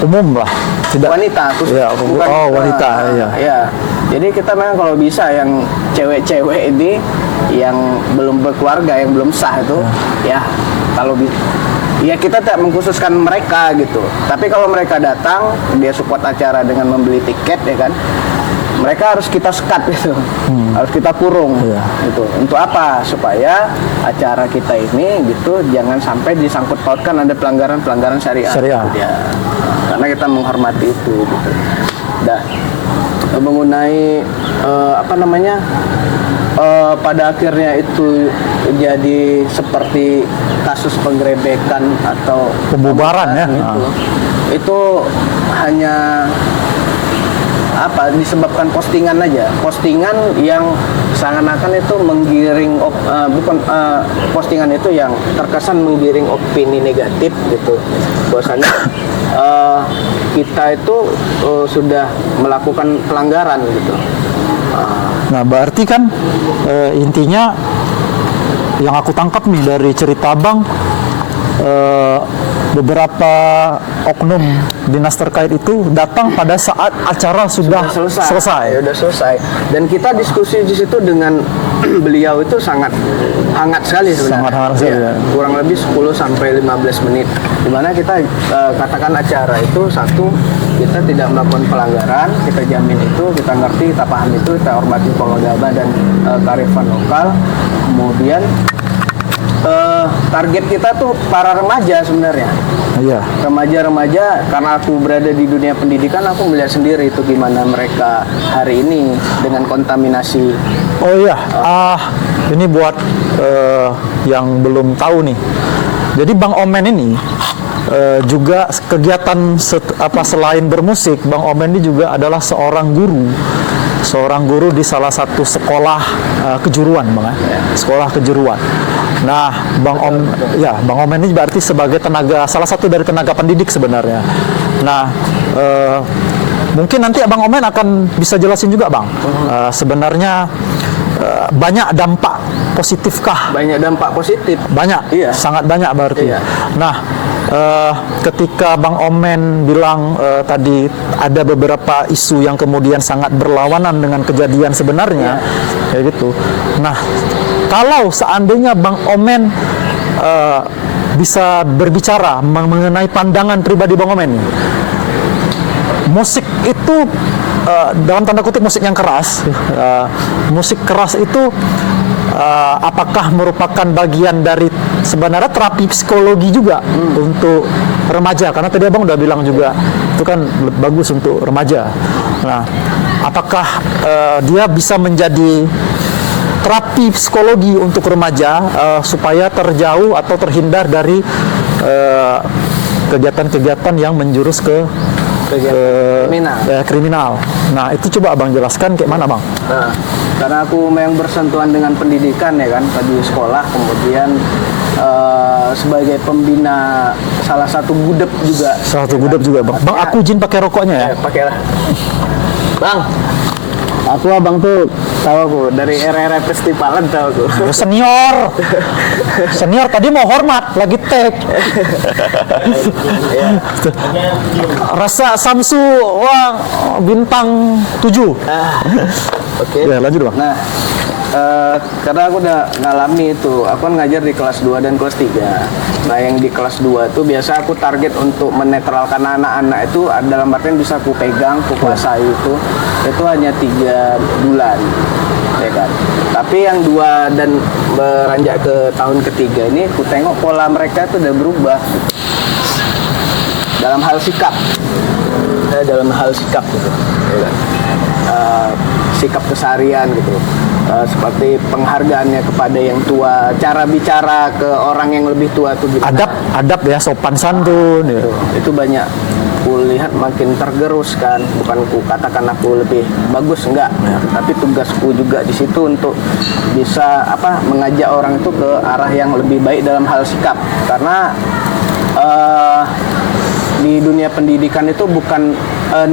umum lah, tidak wanita bukan wanita ya. Jadi kita memang kalau bisa yang cewek-cewek ini yang belum berkeluarga, yang belum sah itu kalau kita tidak mengkhususkan mereka gitu. Tapi kalau mereka datang, dia support acara dengan membeli tiket ya kan, mereka harus kita sekat gitu, harus kita kurung gitu. Untuk apa? Supaya acara kita ini gitu jangan sampai disangkut pautkan ada pelanggaran syariat. Ya. Karena kita menghormati itu gitu. Mengenai pada akhirnya itu jadi seperti kasus penggerebekan atau pembubaran ya. Itu hanya disebabkan postingan yang seakan-akan itu menggiring postingan itu yang terkesan menggiring opini negatif gitu, bahwasanya kita itu sudah melakukan pelanggaran gitu. Nah, berarti kan intinya yang aku tangkap nih dari cerita Bang, beberapa oknum dinas terkait itu datang pada saat acara sudah selesai. Sudah selesai. Dan kita diskusi di situ dengan beliau itu sangat hangat sekali sebenarnya. Sangat hangat sekali ya. Kurang lebih 10 sampai 15 menit. Di mana kita katakan acara itu kita tidak melakukan pelanggaran, kita jamin itu, kita ngerti, kita paham itu, kita hormati hukum agama dan kearifan lokal. Kemudian target kita tuh para remaja sebenarnya. Iya. Remaja-remaja, karena aku berada di dunia pendidikan, aku melihat sendiri itu gimana mereka hari ini dengan kontaminasi. Oh iya, ini buat yang belum tahu nih. Jadi Bang Omen ini juga kegiatan selain bermusik, Bang Omen ini juga adalah seorang guru di salah satu sekolah kejuruan, Bang ya. Sekolah kejuruan. Nah, Bang Omen ini berarti sebagai salah satu dari tenaga pendidik sebenarnya. Nah, mungkin nanti Bang Omen akan bisa jelasin juga, Bang. Sebenarnya banyak dampak positifkah? Banyak dampak positif. Banyak, Iya. Sangat banyak berarti. Iya. Nah, ketika Bang Omen bilang tadi ada beberapa isu yang kemudian sangat berlawanan dengan kejadian sebenarnya, kayak gitu. Nah, kalau seandainya Bang Omen bisa berbicara mengenai pandangan pribadi Bang Omen, musik itu dalam tanda kutip musik yang keras, musik keras itu apakah merupakan bagian dari sebenarnya terapi psikologi juga untuk remaja? Karena tadi Abang udah bilang juga itu kan bagus untuk remaja. Nah, apakah dia bisa menjadi terapi psikologi untuk remaja supaya terjauh atau terhindar dari kegiatan-kegiatan yang menjurus ke kriminal. Nah, itu coba Abang jelaskan kayak mana, Bang? Nah, karena aku yang bersentuhan dengan pendidikan ya kan, tadi sekolah, kemudian sebagai pembina salah satu gudeg juga. Salah satu gudeg juga, Bang. Bang, aku izin pakai rokoknya ya. Pakailah. Bang, abang tuh tahu aku dari era-era festivalan tahu aku. Senior tadi mau hormat lagi tag. Rasa Samsu bintang 7. Oke. Ya, lanjut, Bang. Nah, karena aku udah ngalami itu, aku kan ngajar di kelas 2 dan kelas 3. Nah, yang di kelas 2 tuh biasa aku target untuk menetralkan anak-anak itu dalam artian bisa aku pegang, aku kuasai itu hanya 3 bulan. Ya kan. Tapi yang 2 dan beranjak ke tahun ketiga ini, aku tengok pola mereka itu udah berubah dalam hal sikap. Gitu. Ya kan. Sikap keseharian gitu. Seperti penghargaannya kepada yang tua, cara bicara ke orang yang lebih tua tuh gitu. Adab ya, sopan santun ya. Itu banyak kulihat makin tergerus kan. Bukan ku katakan aku lebih bagus, enggak ya. Tapi tugasku juga di situ untuk bisa mengajak orang itu ke arah yang lebih baik dalam hal sikap. Karena di dunia pendidikan itu bukan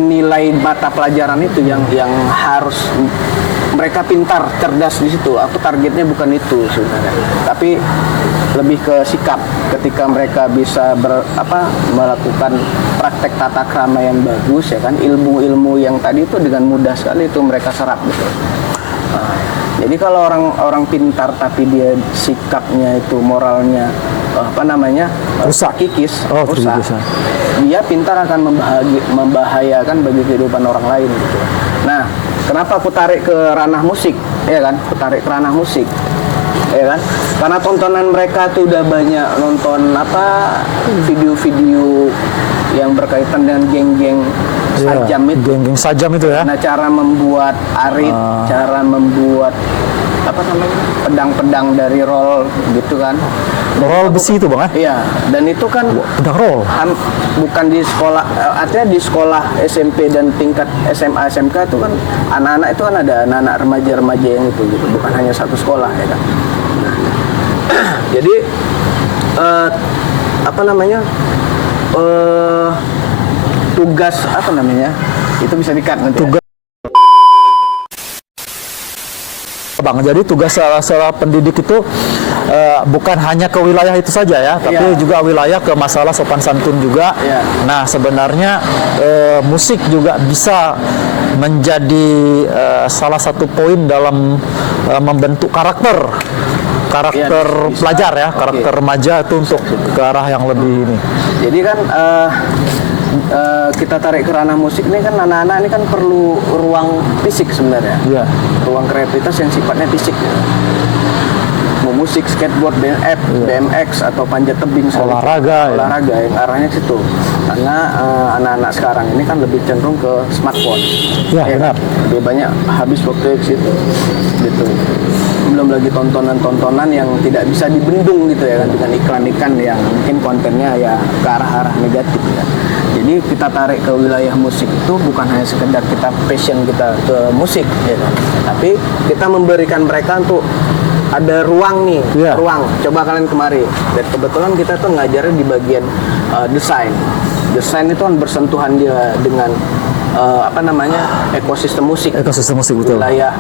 nilai mata pelajaran itu yang harus mereka pintar, cerdas di situ. Aku targetnya bukan itu sebenarnya, tapi lebih ke sikap. Ketika mereka bisa melakukan praktek tata krama yang bagus, ya kan, ilmu-ilmu yang tadi itu dengan mudah sekali itu mereka serap gitu. Jadi kalau orang pintar tapi dia sikapnya itu moralnya rusak, rusak, dia pintar akan membahayakan bagi kehidupan orang lain gitu. Nah, kenapa aku tarik ke ranah musik, ya kan? Aku tarik ke ranah musik, ya kan? Karena tontonan mereka tuh udah banyak nonton video-video yang berkaitan dengan geng-geng sajam itu. Geng-geng sajam itu ya. Nah, cara membuat arit, cara membuat pedang-pedang dari roll gitu kan. Roll besi itu, Bang, Iya, dan itu kan pedang roll. Bukan di sekolah, artinya di sekolah SMP dan tingkat SMA SMK itu kan anak-anak itu kan ada anak-anak remaja-remaja yang itu gitu, bukan hanya satu sekolah ya kan. Jadi tugas itu bisa di-cut nanti. Bang, jadi tugas salah pendidik itu bukan hanya ke wilayah itu saja ya, tapi juga wilayah ke masalah sopan santun juga. Nah, sebenarnya musik juga bisa menjadi salah satu poin dalam membentuk karakter pelajar ya, karakter remaja itu untuk ke arah yang lebih ini. Jadi kan kita tarik ke ranah musik ini kan anak-anak ini kan perlu ruang fisik sebenarnya. Ruang kreativitas yang sifatnya fisik. mau musik, skateboard, BMX atau panjat tebing, Olahraga, olahraga yang arahnya ke situ. Karena anak-anak sekarang ini kan lebih cenderung ke smartphone. Ya, benar. Lebih banyak habis waktu ke situ. Gitu. Belum lagi tontonan-tontonan yang tidak bisa dibendung gitu ya kan, dengan iklan-iklan yang mungkin kontennya ya ke arah-arah negatif ya. Jadi kita tarik ke wilayah musik itu bukan hanya sekedar kita passion kita ke musik ya kan, tapi kita memberikan mereka untuk ada ruang nih, ruang. Coba kalian kemari. Dan kebetulan kita tuh ngajarnya di bagian desain. Desain itu kan bersentuhan dia dengan ekosistem musik, betul. wilayah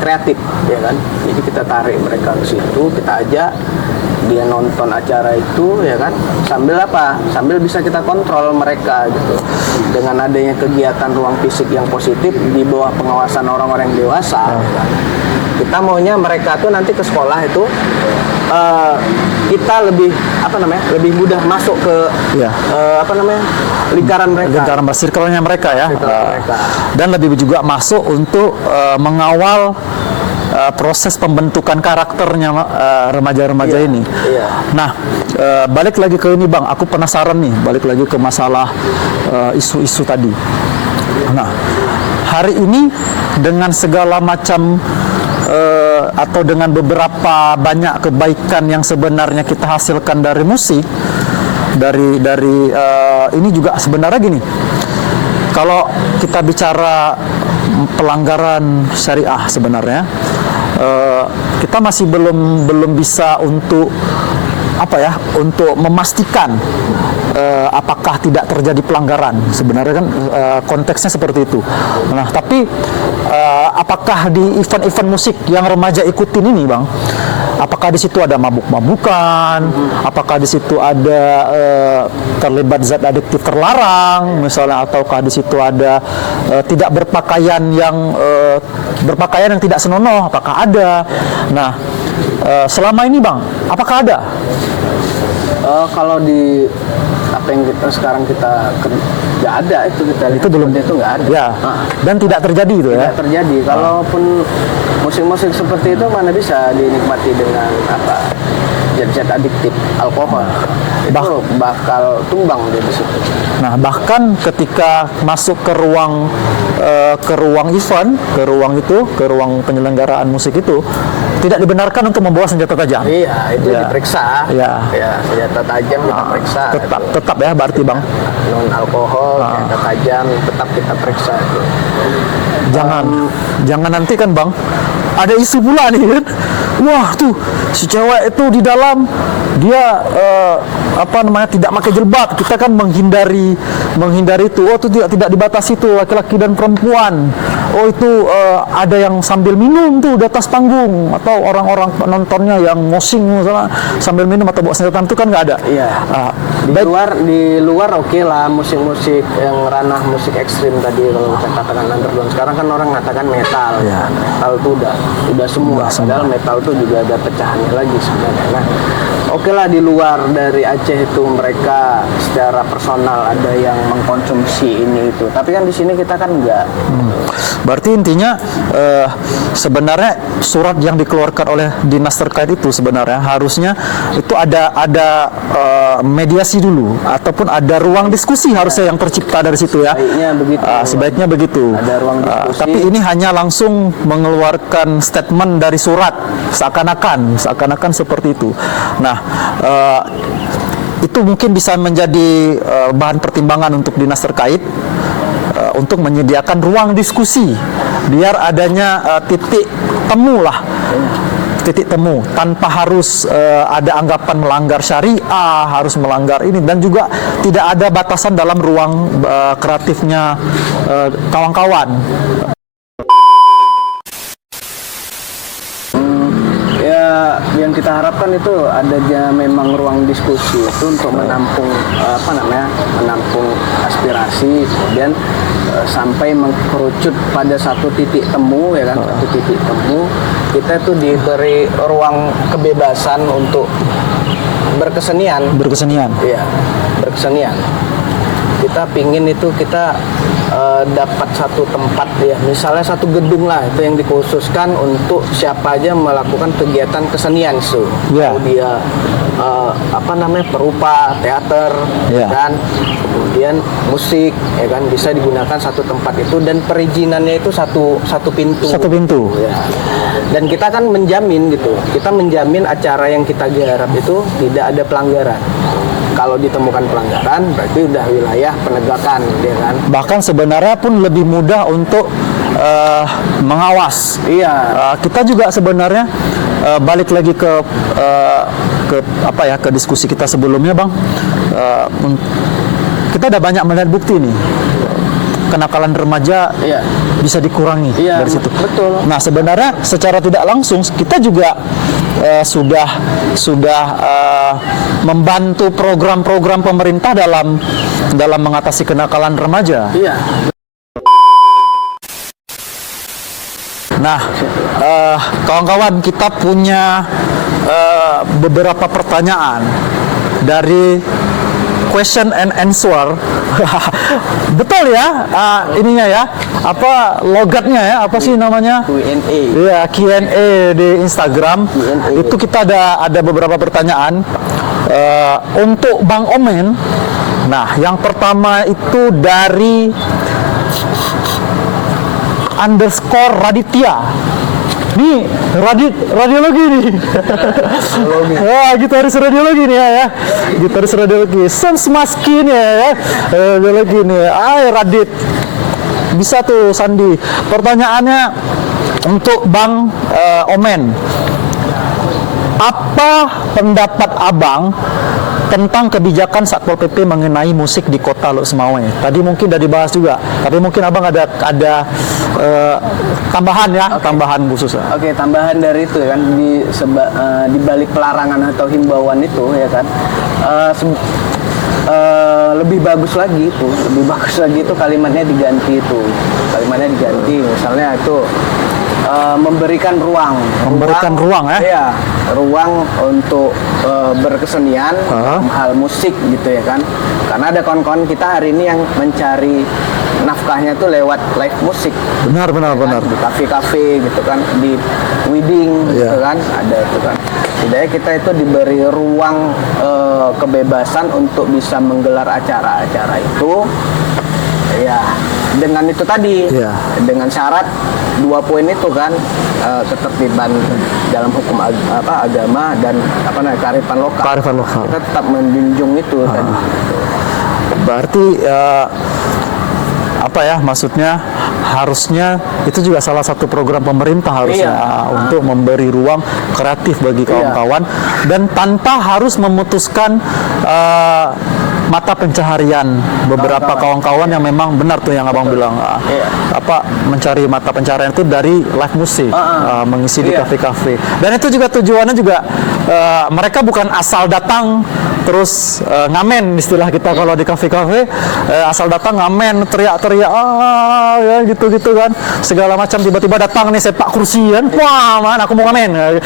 kreatif ya kan. Jadi kita tarik mereka ke situ, kita ajak dia nonton acara itu ya kan, sambil bisa kita kontrol mereka gitu. Dengan adanya kegiatan ruang fisik yang positif di bawah pengawasan orang-orang yang dewasa ya kan? Kita maunya mereka tuh nanti ke sekolah itu kita lebih mudah masuk ke lingkaran circle-nya mereka ya. Mereka. Dan lebih juga masuk untuk mengawal proses pembentukan karakternya remaja-remaja ini. Iya. Nah, balik lagi ke ini Bang, aku penasaran nih, balik lagi ke masalah isu-isu tadi. Nah, hari ini dengan segala macam atau dengan beberapa banyak kebaikan yang sebenarnya kita hasilkan dari musik, dari ini juga sebenarnya gini, kalau kita bicara pelanggaran syariah sebenarnya kita masih belum bisa untuk untuk memastikan apakah tidak terjadi pelanggaran. Sebenarnya kan konteksnya seperti itu. Nah, tapi apakah di event-event musik yang remaja ikutin ini, Bang, apakah di situ ada mabuk-mabukan? Apakah di situ ada terlibat zat adiktif terlarang, misalnya, ataukah di situ ada tidak berpakaian yang tidak senonoh? Apakah ada? Nah, selama ini, Bang, apakah ada? Kalau di apa yang sekarang kita nggak ada itu nggak ada. Ya. Dan tidak terjadi itu ya. Tidak terjadi. Kalaupun musik-musik seperti itu mana bisa dinikmati dengan zat-zat adiktif, alkohol. Itu bakal tumbang di situ. Nah, bahkan ketika masuk ke ruang event, ke ruang penyelenggaraan musik itu tidak dibenarkan untuk membawa senjata tajam. Iya, itu diperiksa. Ya, senjata tajam kita periksa. Tetap ya, berarti Bang. Non alkohol, senjata tajam tetap kita periksa. Jangan nanti kan Bang, ada isu pula nih kan. Wah, tuh si cewek itu di dalam dia tidak pakai jilbab. Kita kan menghindari itu. Oh, itu tidak dibatasi tuh laki-laki dan perempuan. Oh, itu ada yang sambil minum tuh di atas panggung, atau orang-orang penontonnya yang mosing misalnya sambil minum atau bawa senjata, itu kan nggak ada. Iya. Di luar oke lah, musik-musik yang ranah musik ekstrim tadi kalau kita katakan underground. Sekarang kan orang mengatakan metal. Ya. Metal itu udah semua. Padahal metal itu juga ada pecahannya lagi sebenarnya. Nah, oke lah, di luar dari Aceh itu mereka secara personal ada yang mengkonsumsi ini itu. Tapi kan di sini kita kan enggak. Berarti intinya sebenarnya surat yang dikeluarkan oleh dinas terkait itu sebenarnya harusnya itu ada mediasi dulu, ataupun ada ruang diskusi harusnya yang tercipta dari situ ya. Sebaiknya begitu. Ada ruang diskusi. Tapi ini hanya langsung mengeluarkan statement dari surat seakan-akan seperti itu. Nah, itu mungkin bisa menjadi bahan pertimbangan untuk dinas terkait untuk menyediakan ruang diskusi, biar adanya titik temu tanpa harus ada anggapan melanggar syariah, harus melanggar ini, dan juga tidak ada batasan dalam ruang kreatifnya kawan-kawan. Yang kita harapkan itu adanya memang ruang diskusi itu untuk menampung aspirasi, kemudian sampai mengkerucut pada satu titik temu ya kan. Satu titik temu kita itu diberi ruang kebebasan untuk berkesenian. Iya, berkesenian. Kita pingin itu kita dapat satu tempat ya, misalnya satu gedung lah itu yang dikhususkan untuk siapa aja melakukan kegiatan kesenian so. Ya. Mau dia perupa, teater, Ya. kan, kemudian musik, ya kan, bisa digunakan satu tempat itu dan perizinannya itu satu pintu. Satu pintu. Ya. Dan kita kan menjamin gitu, kita menjamin acara yang kita garap itu tidak ada pelanggaran. Kalau ditemukan pelanggaran, berarti udah wilayah penegakan, ya kan? Bahkan sebenarnya pun lebih mudah untuk mengawas. Iya. Kita juga sebenarnya balik lagi ke ke diskusi kita sebelumnya, Bang. Kita udah banyak melihat bukti nih. Kenakalan remaja Iya. bisa dikurangi Iya, dari situ. betul. Nah, sebenarnya secara tidak langsung kita juga sudah membantu program-program pemerintah dalam mengatasi kenakalan remaja. Iya. Nah, kawan-kawan, kita punya beberapa pertanyaan dari question and answer. Betul ya, ininya ya, logatnya ya, apa sih namanya? Q&A. Iya, Q&A di Instagram. Q&A. Itu kita ada beberapa pertanyaan untuk Bang Omen. Nah, yang pertama itu dari _Raditya. Nih, radiologi nih. Wah, gitaris radiologi nih ya. Gitaris radiologi. Sens Maskin ya. Radiologi nih. Radit. Bisa tuh Sandi. Pertanyaannya untuk Bang Omen. Apa pendapat Abang tentang kebijakan Satpol PP mengenai musik di Kota Lok Semawe? Tadi mungkin udah dibahas juga, tapi mungkin Abang ada tambahan ya, tambahan khusus. Oke, tambahan dari itu kan di balik pelarangan atau himbauan itu ya kan, lebih bagus lagi itu kalimatnya diganti misalnya itu memberikan ruang ya. Iya, ruang untuk berkesenian dalam hal musik gitu ya kan, karena ada kawan-kawan kita hari ini yang mencari nafkahnya tuh lewat live musik. Benar. Di kafe-kafe gitu kan, di wedding gitu kan, ada itu kan. Setidaknya kita itu diberi ruang kebebasan untuk bisa menggelar acara-acara itu. Ya, dengan itu tadi, dengan syarat 2 poin itu kan, ketertiban dalam hukum agama dan kearifan lokal. Kita tetap menjunjung itu tadi. Berarti maksudnya harusnya itu juga salah satu program pemerintah harusnya untuk memberi ruang kreatif bagi kawan-kawan dan tanpa harus memutuskan mata pencaharian beberapa kawan-kawan yang memang benar tuh yang Abang bilang mencari mata pencaharian itu dari live musik, mengisi di kafe-kafe. Dan itu juga tujuannya juga mereka bukan asal datang terus ngamen, istilah kita kalau di kafe-kafe, asal datang ngamen, teriak-teriak ya gitu-gitu kan, segala macam, tiba-tiba datang nih sepak kursi kan, wah man aku mau ngamen,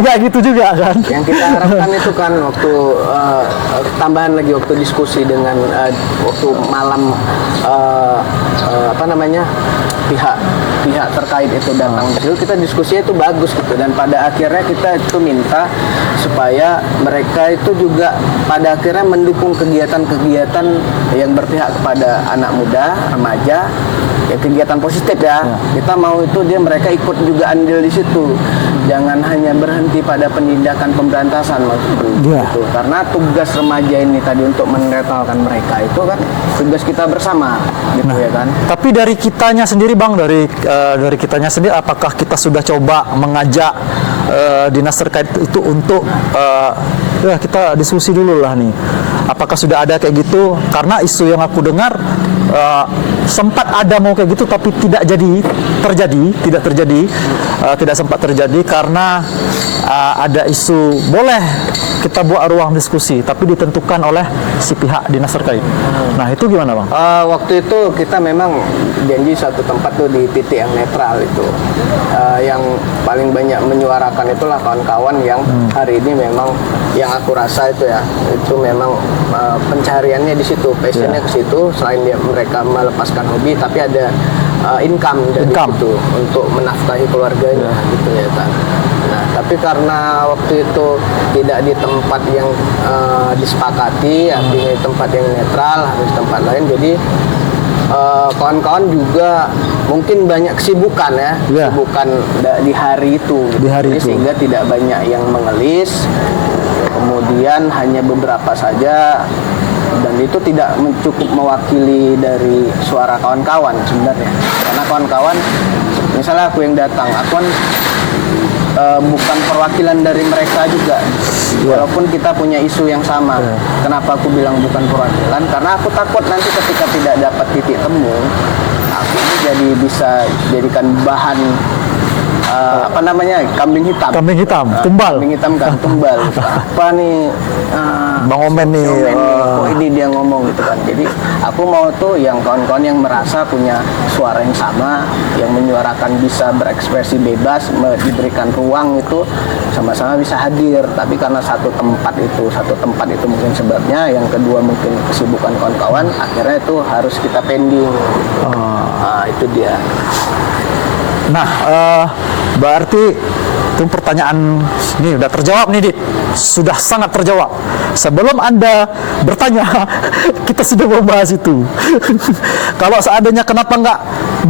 enggak gitu juga kan. Yang kita harapkan itu kan waktu tambahan lagi waktu diskusi dengan waktu malam pihak terkait itu datang disitu, kita diskusinya itu bagus gitu, dan pada akhirnya kita itu minta supaya mereka itu juga pada akhirnya mendukung kegiatan-kegiatan yang berpihak kepada anak muda, remaja, ya kegiatan positif ya. Kita mau itu mereka ikut juga andil di situ. Jangan hanya berhenti pada penindakan pemberantasan maksudku. Gitu. Karena tugas remaja ini tadi untuk menetralkan mereka itu kan tugas kita bersama gitu ya kan. Tapi dari kitanya sendiri Bang, dari kitanya sendiri, apakah kita sudah coba mengajak dinas terkait itu untuk kita diskusi dulu lah nih, apakah sudah ada kayak gitu? Karena isu yang aku dengar sempat ada mau kayak gitu tapi tidak sempat terjadi karena ada isu boleh kita buat ruang diskusi, tapi ditentukan oleh si pihak dinas terkait. Nah itu gimana bang? Waktu itu kita memang janji satu tempat tuh di titik yang netral itu. Yang paling banyak menyuarakan itulah kawan-kawan yang hari ini memang yang aku rasa itu ya, itu memang pencariannya di situ, passionnya ke situ. Selain mereka melepaskan hobi, tapi ada income dari situ untuk menafkahi keluarganya gitu ya kan. Nah, tapi karena waktu itu tidak di tempat yang disepakati, artinya di tempat yang netral, harus tempat lain. Jadi kawan-kawan juga mungkin banyak kesibukan ya, kesibukan di hari itu. Jadi sehingga tidak banyak yang mengelis. Kemudian hanya beberapa saja, dan itu tidak cukup mewakili dari suara kawan-kawan sebenarnya. Karena kawan-kawan, misalnya aku yang datang, aku kan bukan perwakilan dari mereka juga, walaupun kita punya isu yang sama. Kenapa aku bilang bukan perwakilan? Karena aku takut nanti ketika tidak dapat titik temu, aku ini jadi bisa jadikan bahan apa namanya, kambing hitam, tumbal. Kambing hitam kan, tumbal. Apa nih Bang Omen nih, kok ini dia ngomong gitu kan. Jadi aku mau tuh yang kawan-kawan yang merasa punya suara yang sama, yang menyuarakan, bisa berekspresi bebas, diberikan ruang itu sama-sama bisa hadir. Tapi karena satu tempat itu mungkin sebabnya, yang kedua mungkin kesibukan kawan-kawan, akhirnya itu harus kita pending. Nah, itu dia. Nah, berarti itu pertanyaan ini udah terjawab nih, Dit. Sudah sangat terjawab. Sebelum Anda bertanya, kita sudah membahas itu. Kalau seandainya kenapa nggak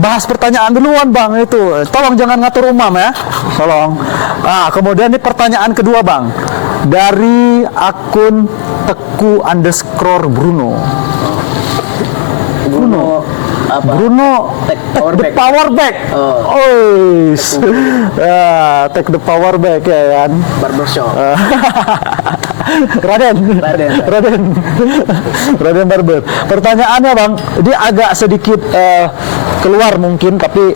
bahas pertanyaan duluan, Bang, itu. Tolong jangan ngatur umam ya. Tolong. Nah, kemudian ini pertanyaan kedua, Bang. Dari akun Teku_Bruno. Bruno take the power back. Take the power back ya kan. Barbershop. Raden Barber. Pertanyaannya bang, dia agak sedikit keluar mungkin, tapi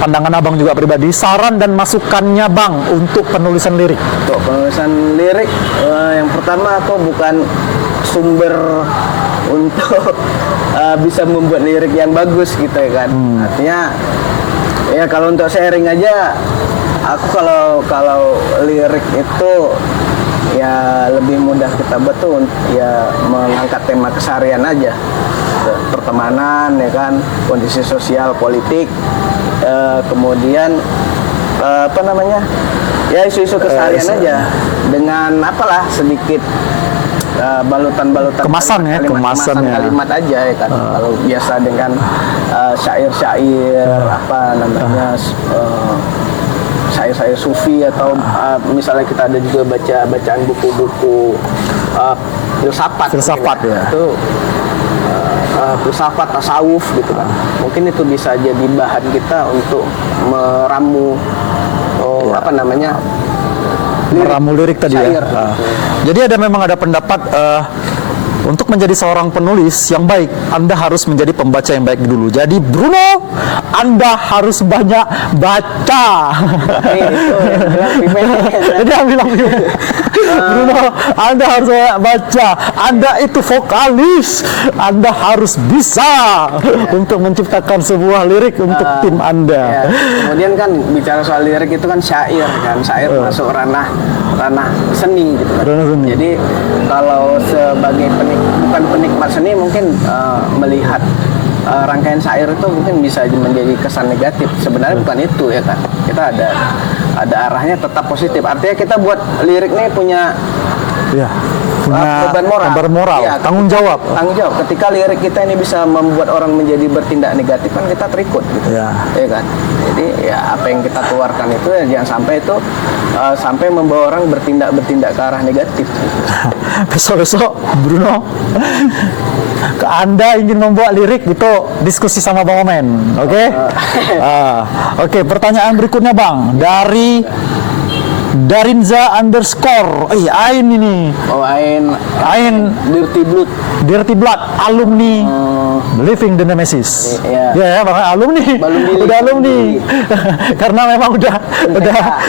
pandangan abang juga pribadi, saran dan masukannya bang untuk penulisan lirik. Untuk penulisan lirik, yang pertama aku bukan sumber untuk bisa membuat lirik yang bagus gitu ya kan. Artinya ya kalau untuk sharing aja, aku kalau lirik itu ya lebih mudah kita buat tuh ya mengangkat tema keseharian aja, pertemanan ya kan, kondisi sosial politik, kemudian apa namanya ya isu-isu keseharian aja dengan apalah sedikit balutan-balutan kalimat aja ya kan. Kalau biasa dengan syair-syair apa namanya syair-syair sufi, atau misalnya kita ada juga bacaan buku-buku filsafat ya. Itu filsafat tasawuf gitu kan. Mungkin itu bisa jadi bahan kita untuk meramu apa namanya, meramu lirik tadi syair, ya. Jadi memang ada pendapat untuk menjadi seorang penulis yang baik, Anda harus menjadi pembaca yang baik dulu. Jadi Bruno, Anda harus banyak baca. Jadi yang bilang Bruno, Anda harus banyak baca. Anda itu vokalis, Anda harus bisa untuk menciptakan sebuah lirik untuk tim Anda. Kemudian kan bicara soal lirik itu kan syair kan, syair masuk ranah seni gitu kan. Jadi kalau sebagai bukan penikmat seni mungkin melihat rangkaian syair itu mungkin bisa menjadi kesan negatif. Sebenarnya bukan itu ya kan. Kita ada arahnya tetap positif. Artinya kita buat lirik nih punya beban moral, ya, tanggung jawab. Ketika lirik kita ini bisa membuat orang menjadi bertindak negatif, kan kita terikut gitu. Ya kan. Jadi ya apa yang kita keluarkan itu ya jangan sampai itu sampai membawa orang bertindak ke arah negatif. Besok Bruno, ke Anda ingin membuat lirik gitu, diskusi sama Bang Omen, oke? Oke, pertanyaan berikutnya Bang, dari Darinza underscore. Ain ini. Oh, Ain Dirty Blood. Dirty Blood, alumni Living the Nemesis. Iya. Ya, Bang, alumni. Udah alumni. Karena memang udah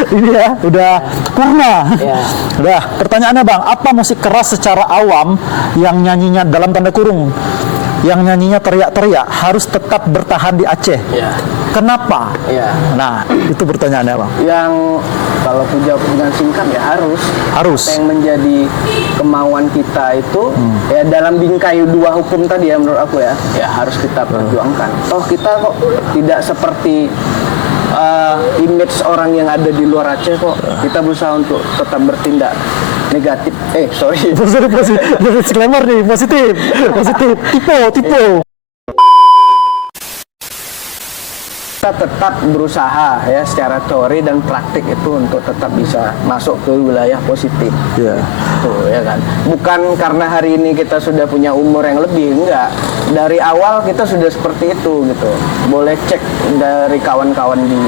ini ya, udah kurna. Iya. Udah, pertanyaannya Bang, apa musik keras secara awam yang nyanyinya dalam tanda kurung, yang nyanyinya teriak-teriak harus tetap bertahan di Aceh? Iya. Kenapa? Iya. Nah, itu pertanyaannya Bang. Yang kalau aku jawab dengan singkat ya harus. Harus. Yang menjadi kemauan kita itu ya dalam bingkai dua hukum tadi ya menurut aku ya harus kita perjuangkan. Toh kita kok tidak seperti image orang yang ada di luar Aceh kok. Kita berusaha untuk tetap bertindak negatif. Positif. Disclaimer nih, positif. Tipe. Kita tetap berusaha ya secara teori dan praktik itu untuk tetap bisa masuk ke wilayah positif. Iya. Tuh ya kan. Bukan karena hari ini kita sudah punya umur yang lebih, enggak. Dari awal kita sudah seperti itu gitu. Boleh cek dari kawan-kawan di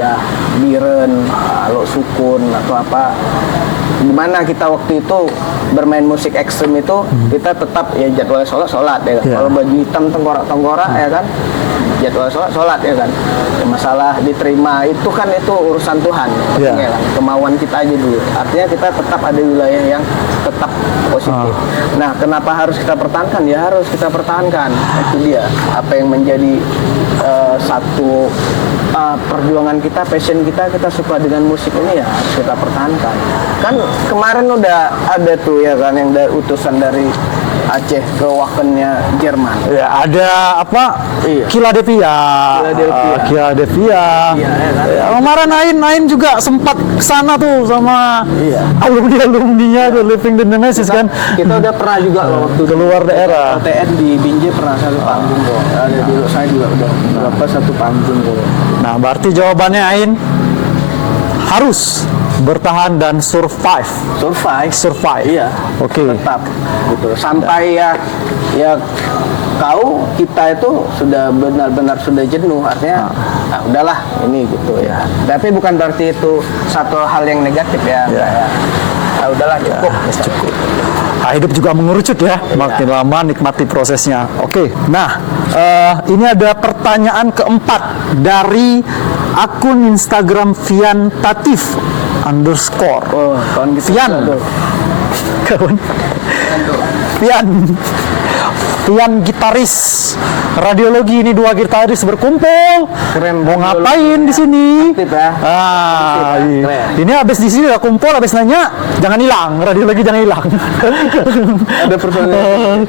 ya Biren, Lok Sukun atau apa. Gimana kita waktu itu bermain musik ekstrim itu kita tetap ya jadwal sholat ya kan. Yeah. Kalau baju hitam tengkorak ya kan. Jadwal sholat ya kan. Masalah diterima itu kan itu urusan Tuhan. Yeah. Ya kan? Kemauan kita aja dulu. Artinya kita tetap ada wilayah yang tetap positif. Nah, kenapa harus kita pertahankan? Ya harus kita pertahankan. Itu dia apa yang menjadi satu perjuangan kita, passion kita suka dengan musik ini ya harus kita pertahankan. Kan kemarin udah ada tuh ya kan yang utusan dari Aceh ke Wakennya Jerman. Ya, ada apa? Iya. Philadelphia. Iya, ya kan? Ya, kemarin Ain juga sempat kesana tuh sama alumninya tuh Living the Nemesis kan. Kita udah pernah juga loh waktu keluar daerah. LTN di Binjai pernah satu panggung kok. Ada di saya juga udah berapa satu panggung kok. Nah, berarti jawabannya Ain harus bertahan dan survive. Iya. Oke. Tetap gitu. Sampai ya kita itu sudah benar-benar sudah jenuh, artinya nah, udahlah ini gitu ya. Tapi bukan berarti itu satu hal yang negatif ya. Nah, udahlah cukup. Cukup. Nah, hidup juga mengerucut ya. Makin lama nikmati prosesnya. Oke. Nah, ini ada pertanyaan keempat dari akun Instagram Vian Tatif underscore. Oh, kawan gitu. Vian gitaris radiologi, ini dua gitaris berkumpul. Keren. Mau ngapain di sini? Aktif ya. Ini habis di sini udah kumpul, habis nanya jangan hilang, radiologi jangan hilang. Ada personil.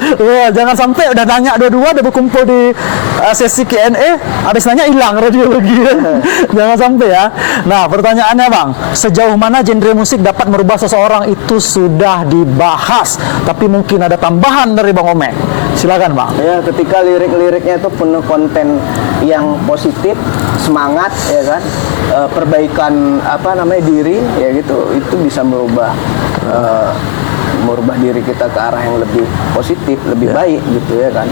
Jangan sampai udah nanya dua-dua udah berkumpul di sesi Q&A, habis nanya hilang radiologi. Jangan sampai ya. Nah, pertanyaannya Bang, sejauh mana genre musik dapat merubah seseorang itu sudah dibahas, tapi mungkin ada tambahan dari Bang Omek. Silakan Bang. Ya, ketika lirik-liriknya itu penuh konten yang positif, semangat ya kan, perbaikan diri ya gitu, itu bisa merubah diri kita ke arah yang lebih positif, lebih baik gitu ya kan.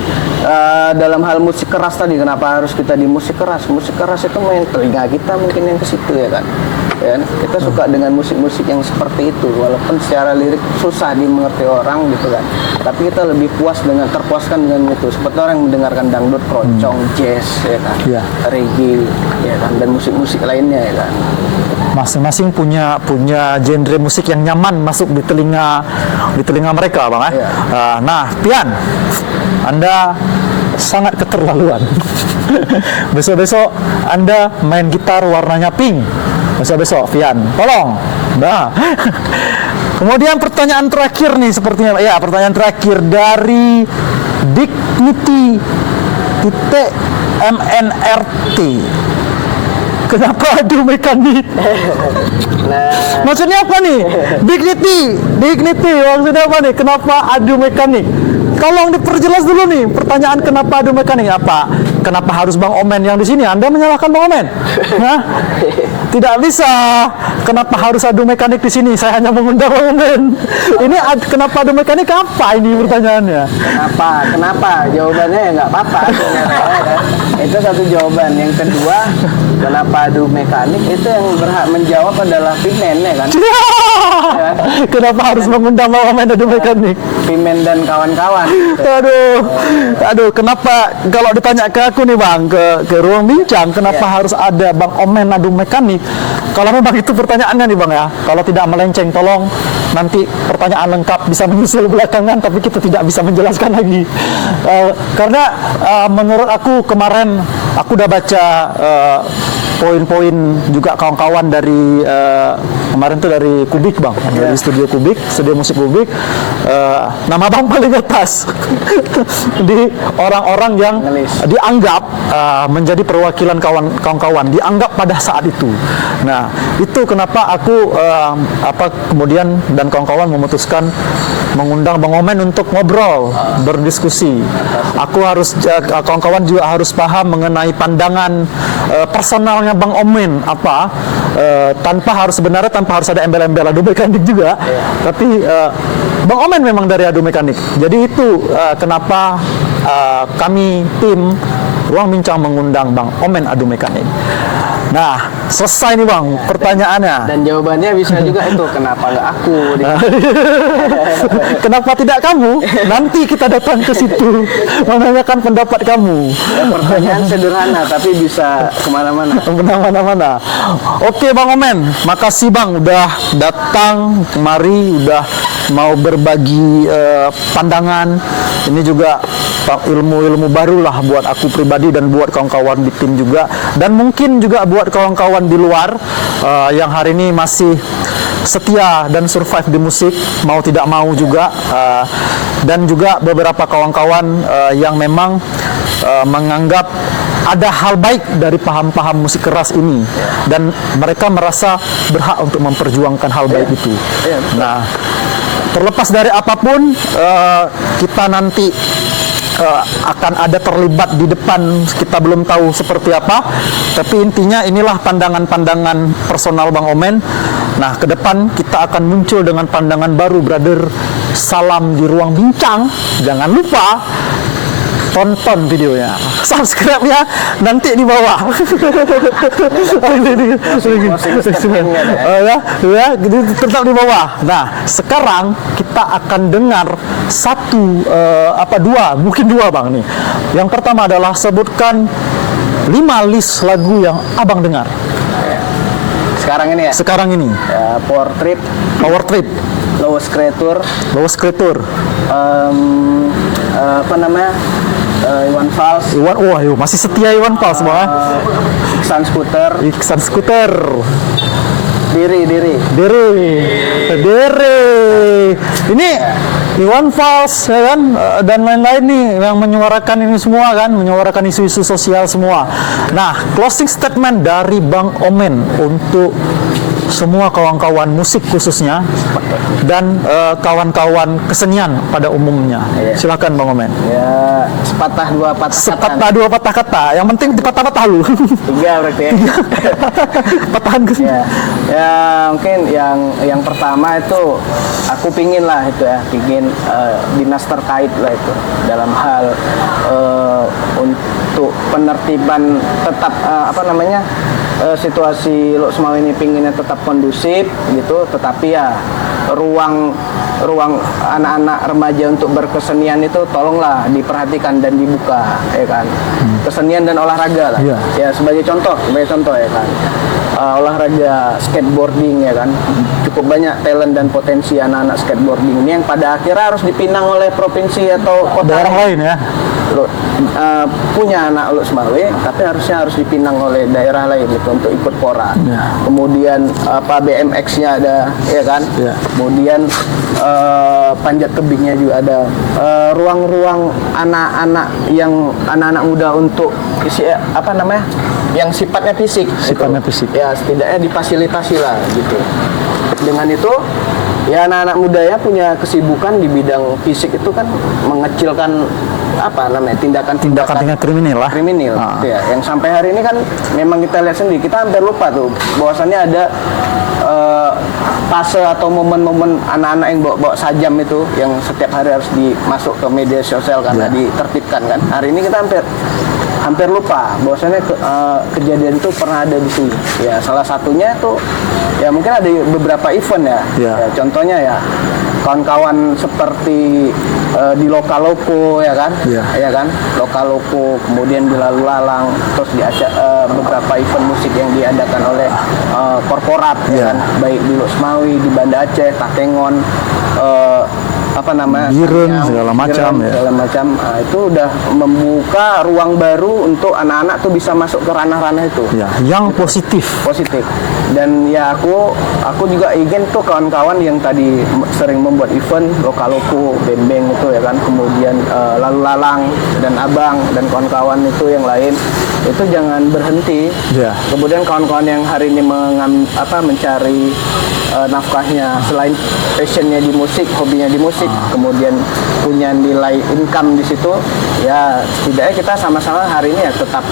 Dalam hal musik keras tadi, kenapa harus kita di musik keras? Musik keras itu main telinga kita mungkin yang ke situ ya kan. Ya, kita suka dengan musik-musik yang seperti itu, walaupun secara lirik susah dimengerti orang gitu kan. Tapi kita lebih terpuaskan dengan itu. Seperti orang yang mendengarkan dangdut, keroncong, jazz ya kan, reggae ya kan, dan musik-musik lainnya ya kan. Masing-masing punya genre musik yang nyaman masuk di telinga mereka Bang. Nah, Pian, Anda sangat keterlaluan. Besok-besok Anda main gitar warnanya pink. Besok-besok Pian, tolong. Nah. Kemudian pertanyaan terakhir nih sepertinya. Ya, pertanyaan terakhir dari Dignity.MNRT. Kenapa adu mekanik? Maksudnya apa nih? Dignity, maksudnya apa nih? Kenapa adu mekanik? Tolong diperjelas dulu nih, pertanyaan kenapa adu mekanik apa? kenapa harus Bang Omen yang di sini? Anda menyalahkan Bang Omen? Hah? Tidak bisa. Kenapa harus adu mekanik di sini? Saya hanya mengundang Bang Omen. Ini kenapa adu mekanik apa ini pertanyaannya? Kenapa? Jawabannya ya nggak apa-apa sebenarnya, kan? Itu satu jawaban. Yang kedua, kenapa adu mekanik? Itu yang berhak menjawab adalah Pimen ya kan? Kenapa harus mengundang Bang Omen adu mekanik? Pimen dan kawan-kawan. Aduh, kenapa kalau ditanya ke aku nih Bang, ke ruang bincang, kenapa harus ada Bang Omen adu mekanik? Kalau memang itu pertanyaannya nih Bang ya, kalau tidak melenceng, tolong nanti pertanyaan lengkap bisa menyusul belakangan, tapi kita tidak bisa menjelaskan lagi. Karena menurut aku kemarin, aku udah baca poin-poin juga kawan-kawan dari kemarin tuh dari Kubik Bang, dari studio Kubik, studio musik Kubik, nama Bang paling atas di orang-orang yang dianggap menjadi perwakilan kawan-kawan, dianggap pada saat itu. Nah, itu kenapa aku kemudian dan kawan-kawan memutuskan mengundang Bang Omen untuk ngobrol, berdiskusi. Aku harus, kawan-kawan juga harus paham mengenai pandangan personalnya Bang Omen apa, tanpa harus ada embel-embel adu mekanik juga, tapi Bang Omen memang dari adu mekanik. Jadi itu kenapa kami tim Ruang Bincang mengundang Bang Omen adu mekanik. Nah, selesai nih Bang pertanyaannya. Dan jawabannya bisa juga itu, kenapa nggak aku? Kenapa tidak kamu? Nanti kita datang ke situ menanyakan pendapat kamu. Ya, pertanyaan sederhana tapi bisa kemana-mana. Oke Bang Omen, makasih Bang udah datang kemari, udah mau berbagi pandangan. Ini juga ilmu-ilmu baru lah buat aku pribadi dan buat kawan-kawan di tim juga, dan mungkin juga buat kawan-kawan di luar yang hari ini masih setia dan survive di musik, mau tidak mau juga, dan juga beberapa kawan-kawan yang memang menganggap ada hal baik dari paham-paham musik keras ini, dan mereka merasa berhak untuk memperjuangkan hal baik itu. Nah, terlepas dari apapun, kita nanti akan ada terlibat di depan, kita belum tahu seperti apa, tapi intinya inilah pandangan-pandangan personal Bang Omen. Nah, ke depan kita akan muncul dengan pandangan baru, brother. Salam di Ruang Bincang. Jangan lupa tonton videonya, subscribe ya, nanti di bawah. Tetap di bawah. Nah, sekarang kita akan dengar mungkin dua Bang nih. Yang pertama adalah sebutkan 5 list lagu yang Abang dengar. Sekarang ini ya? Sekarang ini. Power Trip. Lowest Creature. Iwan Fals. Masih setia Iwan Fals Bang. Iksan Skuter. Diri. Ini Iwan Fals ya kan, dan lain-lain nih yang menyuarakan ini semua kan, menyuarakan isu-isu sosial semua. Nah, closing statement dari Bang Omen untuk semua kawan-kawan musik khususnya dan kawan-kawan kesenian pada umumnya. Silakan Bang Omen. Ya, sepatah dua patah kata. Yang penting dipatah-patah lu. 3 berarti ya. Patahan ke sini. Ya, mungkin yang pertama itu aku pingin dinas terkait lah itu dalam hal untuk penertiban tetap situasi Lok Sumawe ini pinginnya tetap kondusif gitu, tetapi ya ruang anak-anak remaja untuk berkesenian itu tolonglah diperhatikan dan dibuka ya kan. Kesenian dan olahraga lah. Ya sebagai contoh ya kan. Olahraga skateboarding ya kan. Cukup banyak talent dan potensi anak-anak skateboarding ini yang pada akhirnya harus dipinang oleh provinsi atau kota daerah lain ya. Punya anak Lok Sumawe, tapi harus dipinang oleh daerah lain gitu untuk ikut pora. Kemudian BMX-nya ada ya kan. Kemudian panjat tebingnya juga ada. Ruang-ruang anak-anak muda untuk yang sifatnya fisik. Ya setidaknya difasilitasi lah gitu. Dengan itu ya anak-anak muda ya punya kesibukan di bidang fisik itu kan mengecilkan apa namanya tindakan kriminal lah. kriminal gitu ya. Yang sampai hari ini kan memang kita lihat sendiri, kita hampir lupa tuh bahwasannya ada fase atau momen-momen anak-anak yang bawa sajam itu yang setiap hari harus dimasuk ke media sosial karena ditertibkan kan. Hari ini kita hampir lupa bahwasannya kejadian itu pernah ada di sini. Ya salah satunya itu ya mungkin ada beberapa event ya. Ya contohnya ya kawan-kawan seperti di Lokaloko ya kan, ya kan, Lokaloko, kemudian di Lalu Lalang, terus di beberapa event musik yang diadakan oleh korporat, ya kan, baik di Losmawi, di Banda Aceh, Takengon, apa namanya, Gireng, segala macam, Nah, itu udah membuka ruang baru untuk anak-anak tuh bisa masuk ke ranah-ranah itu. Ya, yang positif. Dan ya aku juga ingin tuh kawan-kawan yang tadi sering membuat event Lokaloko, Bembeng itu ya kan, kemudian Lalu Lalang dan Abang dan kawan-kawan itu yang lain itu jangan berhenti. Kemudian kawan-kawan yang hari ini mencari nafkahnya selain passionnya di musik, hobinya di musik, kemudian punya nilai income di situ, ya setidaknya kita sama-sama hari ini ya tetap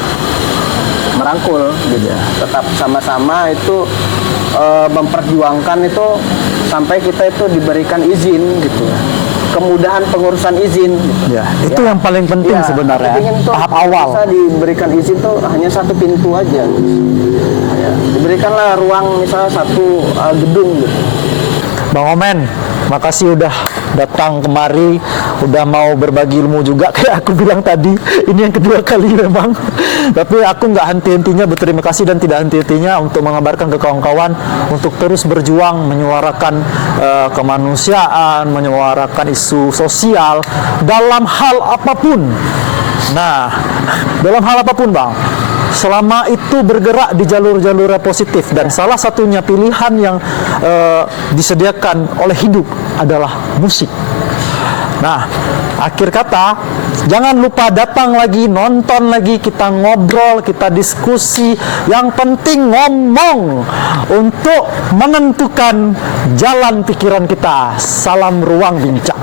merangkul gitu. Tetap sama-sama itu memperjuangkan itu sampai kita itu diberikan izin gitu. Kemudahan pengurusan izin gitu. Itu yang paling penting sebenarnya. Tahap awal. Bisa diberikan izin tuh hanya satu pintu aja. Diberikanlah ruang misalnya satu gedung gitu. Bang Omen, makasih udah datang kemari, udah mau berbagi ilmu juga kayak aku bilang tadi. Ini yang kedua kali memang. Tapi aku nggak henti-hentinya berterima kasih dan tidak henti-hentinya untuk mengabarkan ke kawan-kawan untuk terus berjuang menyuarakan kemanusiaan, menyuarakan isu sosial dalam hal apapun. Nah, dalam hal apapun, Bang. Selama itu bergerak di jalur-jalur positif dan salah satunya pilihan yang disediakan oleh hidup adalah musik. Nah, akhir kata, jangan lupa datang lagi, nonton lagi, kita ngobrol, kita diskusi. Yang penting ngomong untuk menentukan jalan pikiran kita. Salam ruang bincang.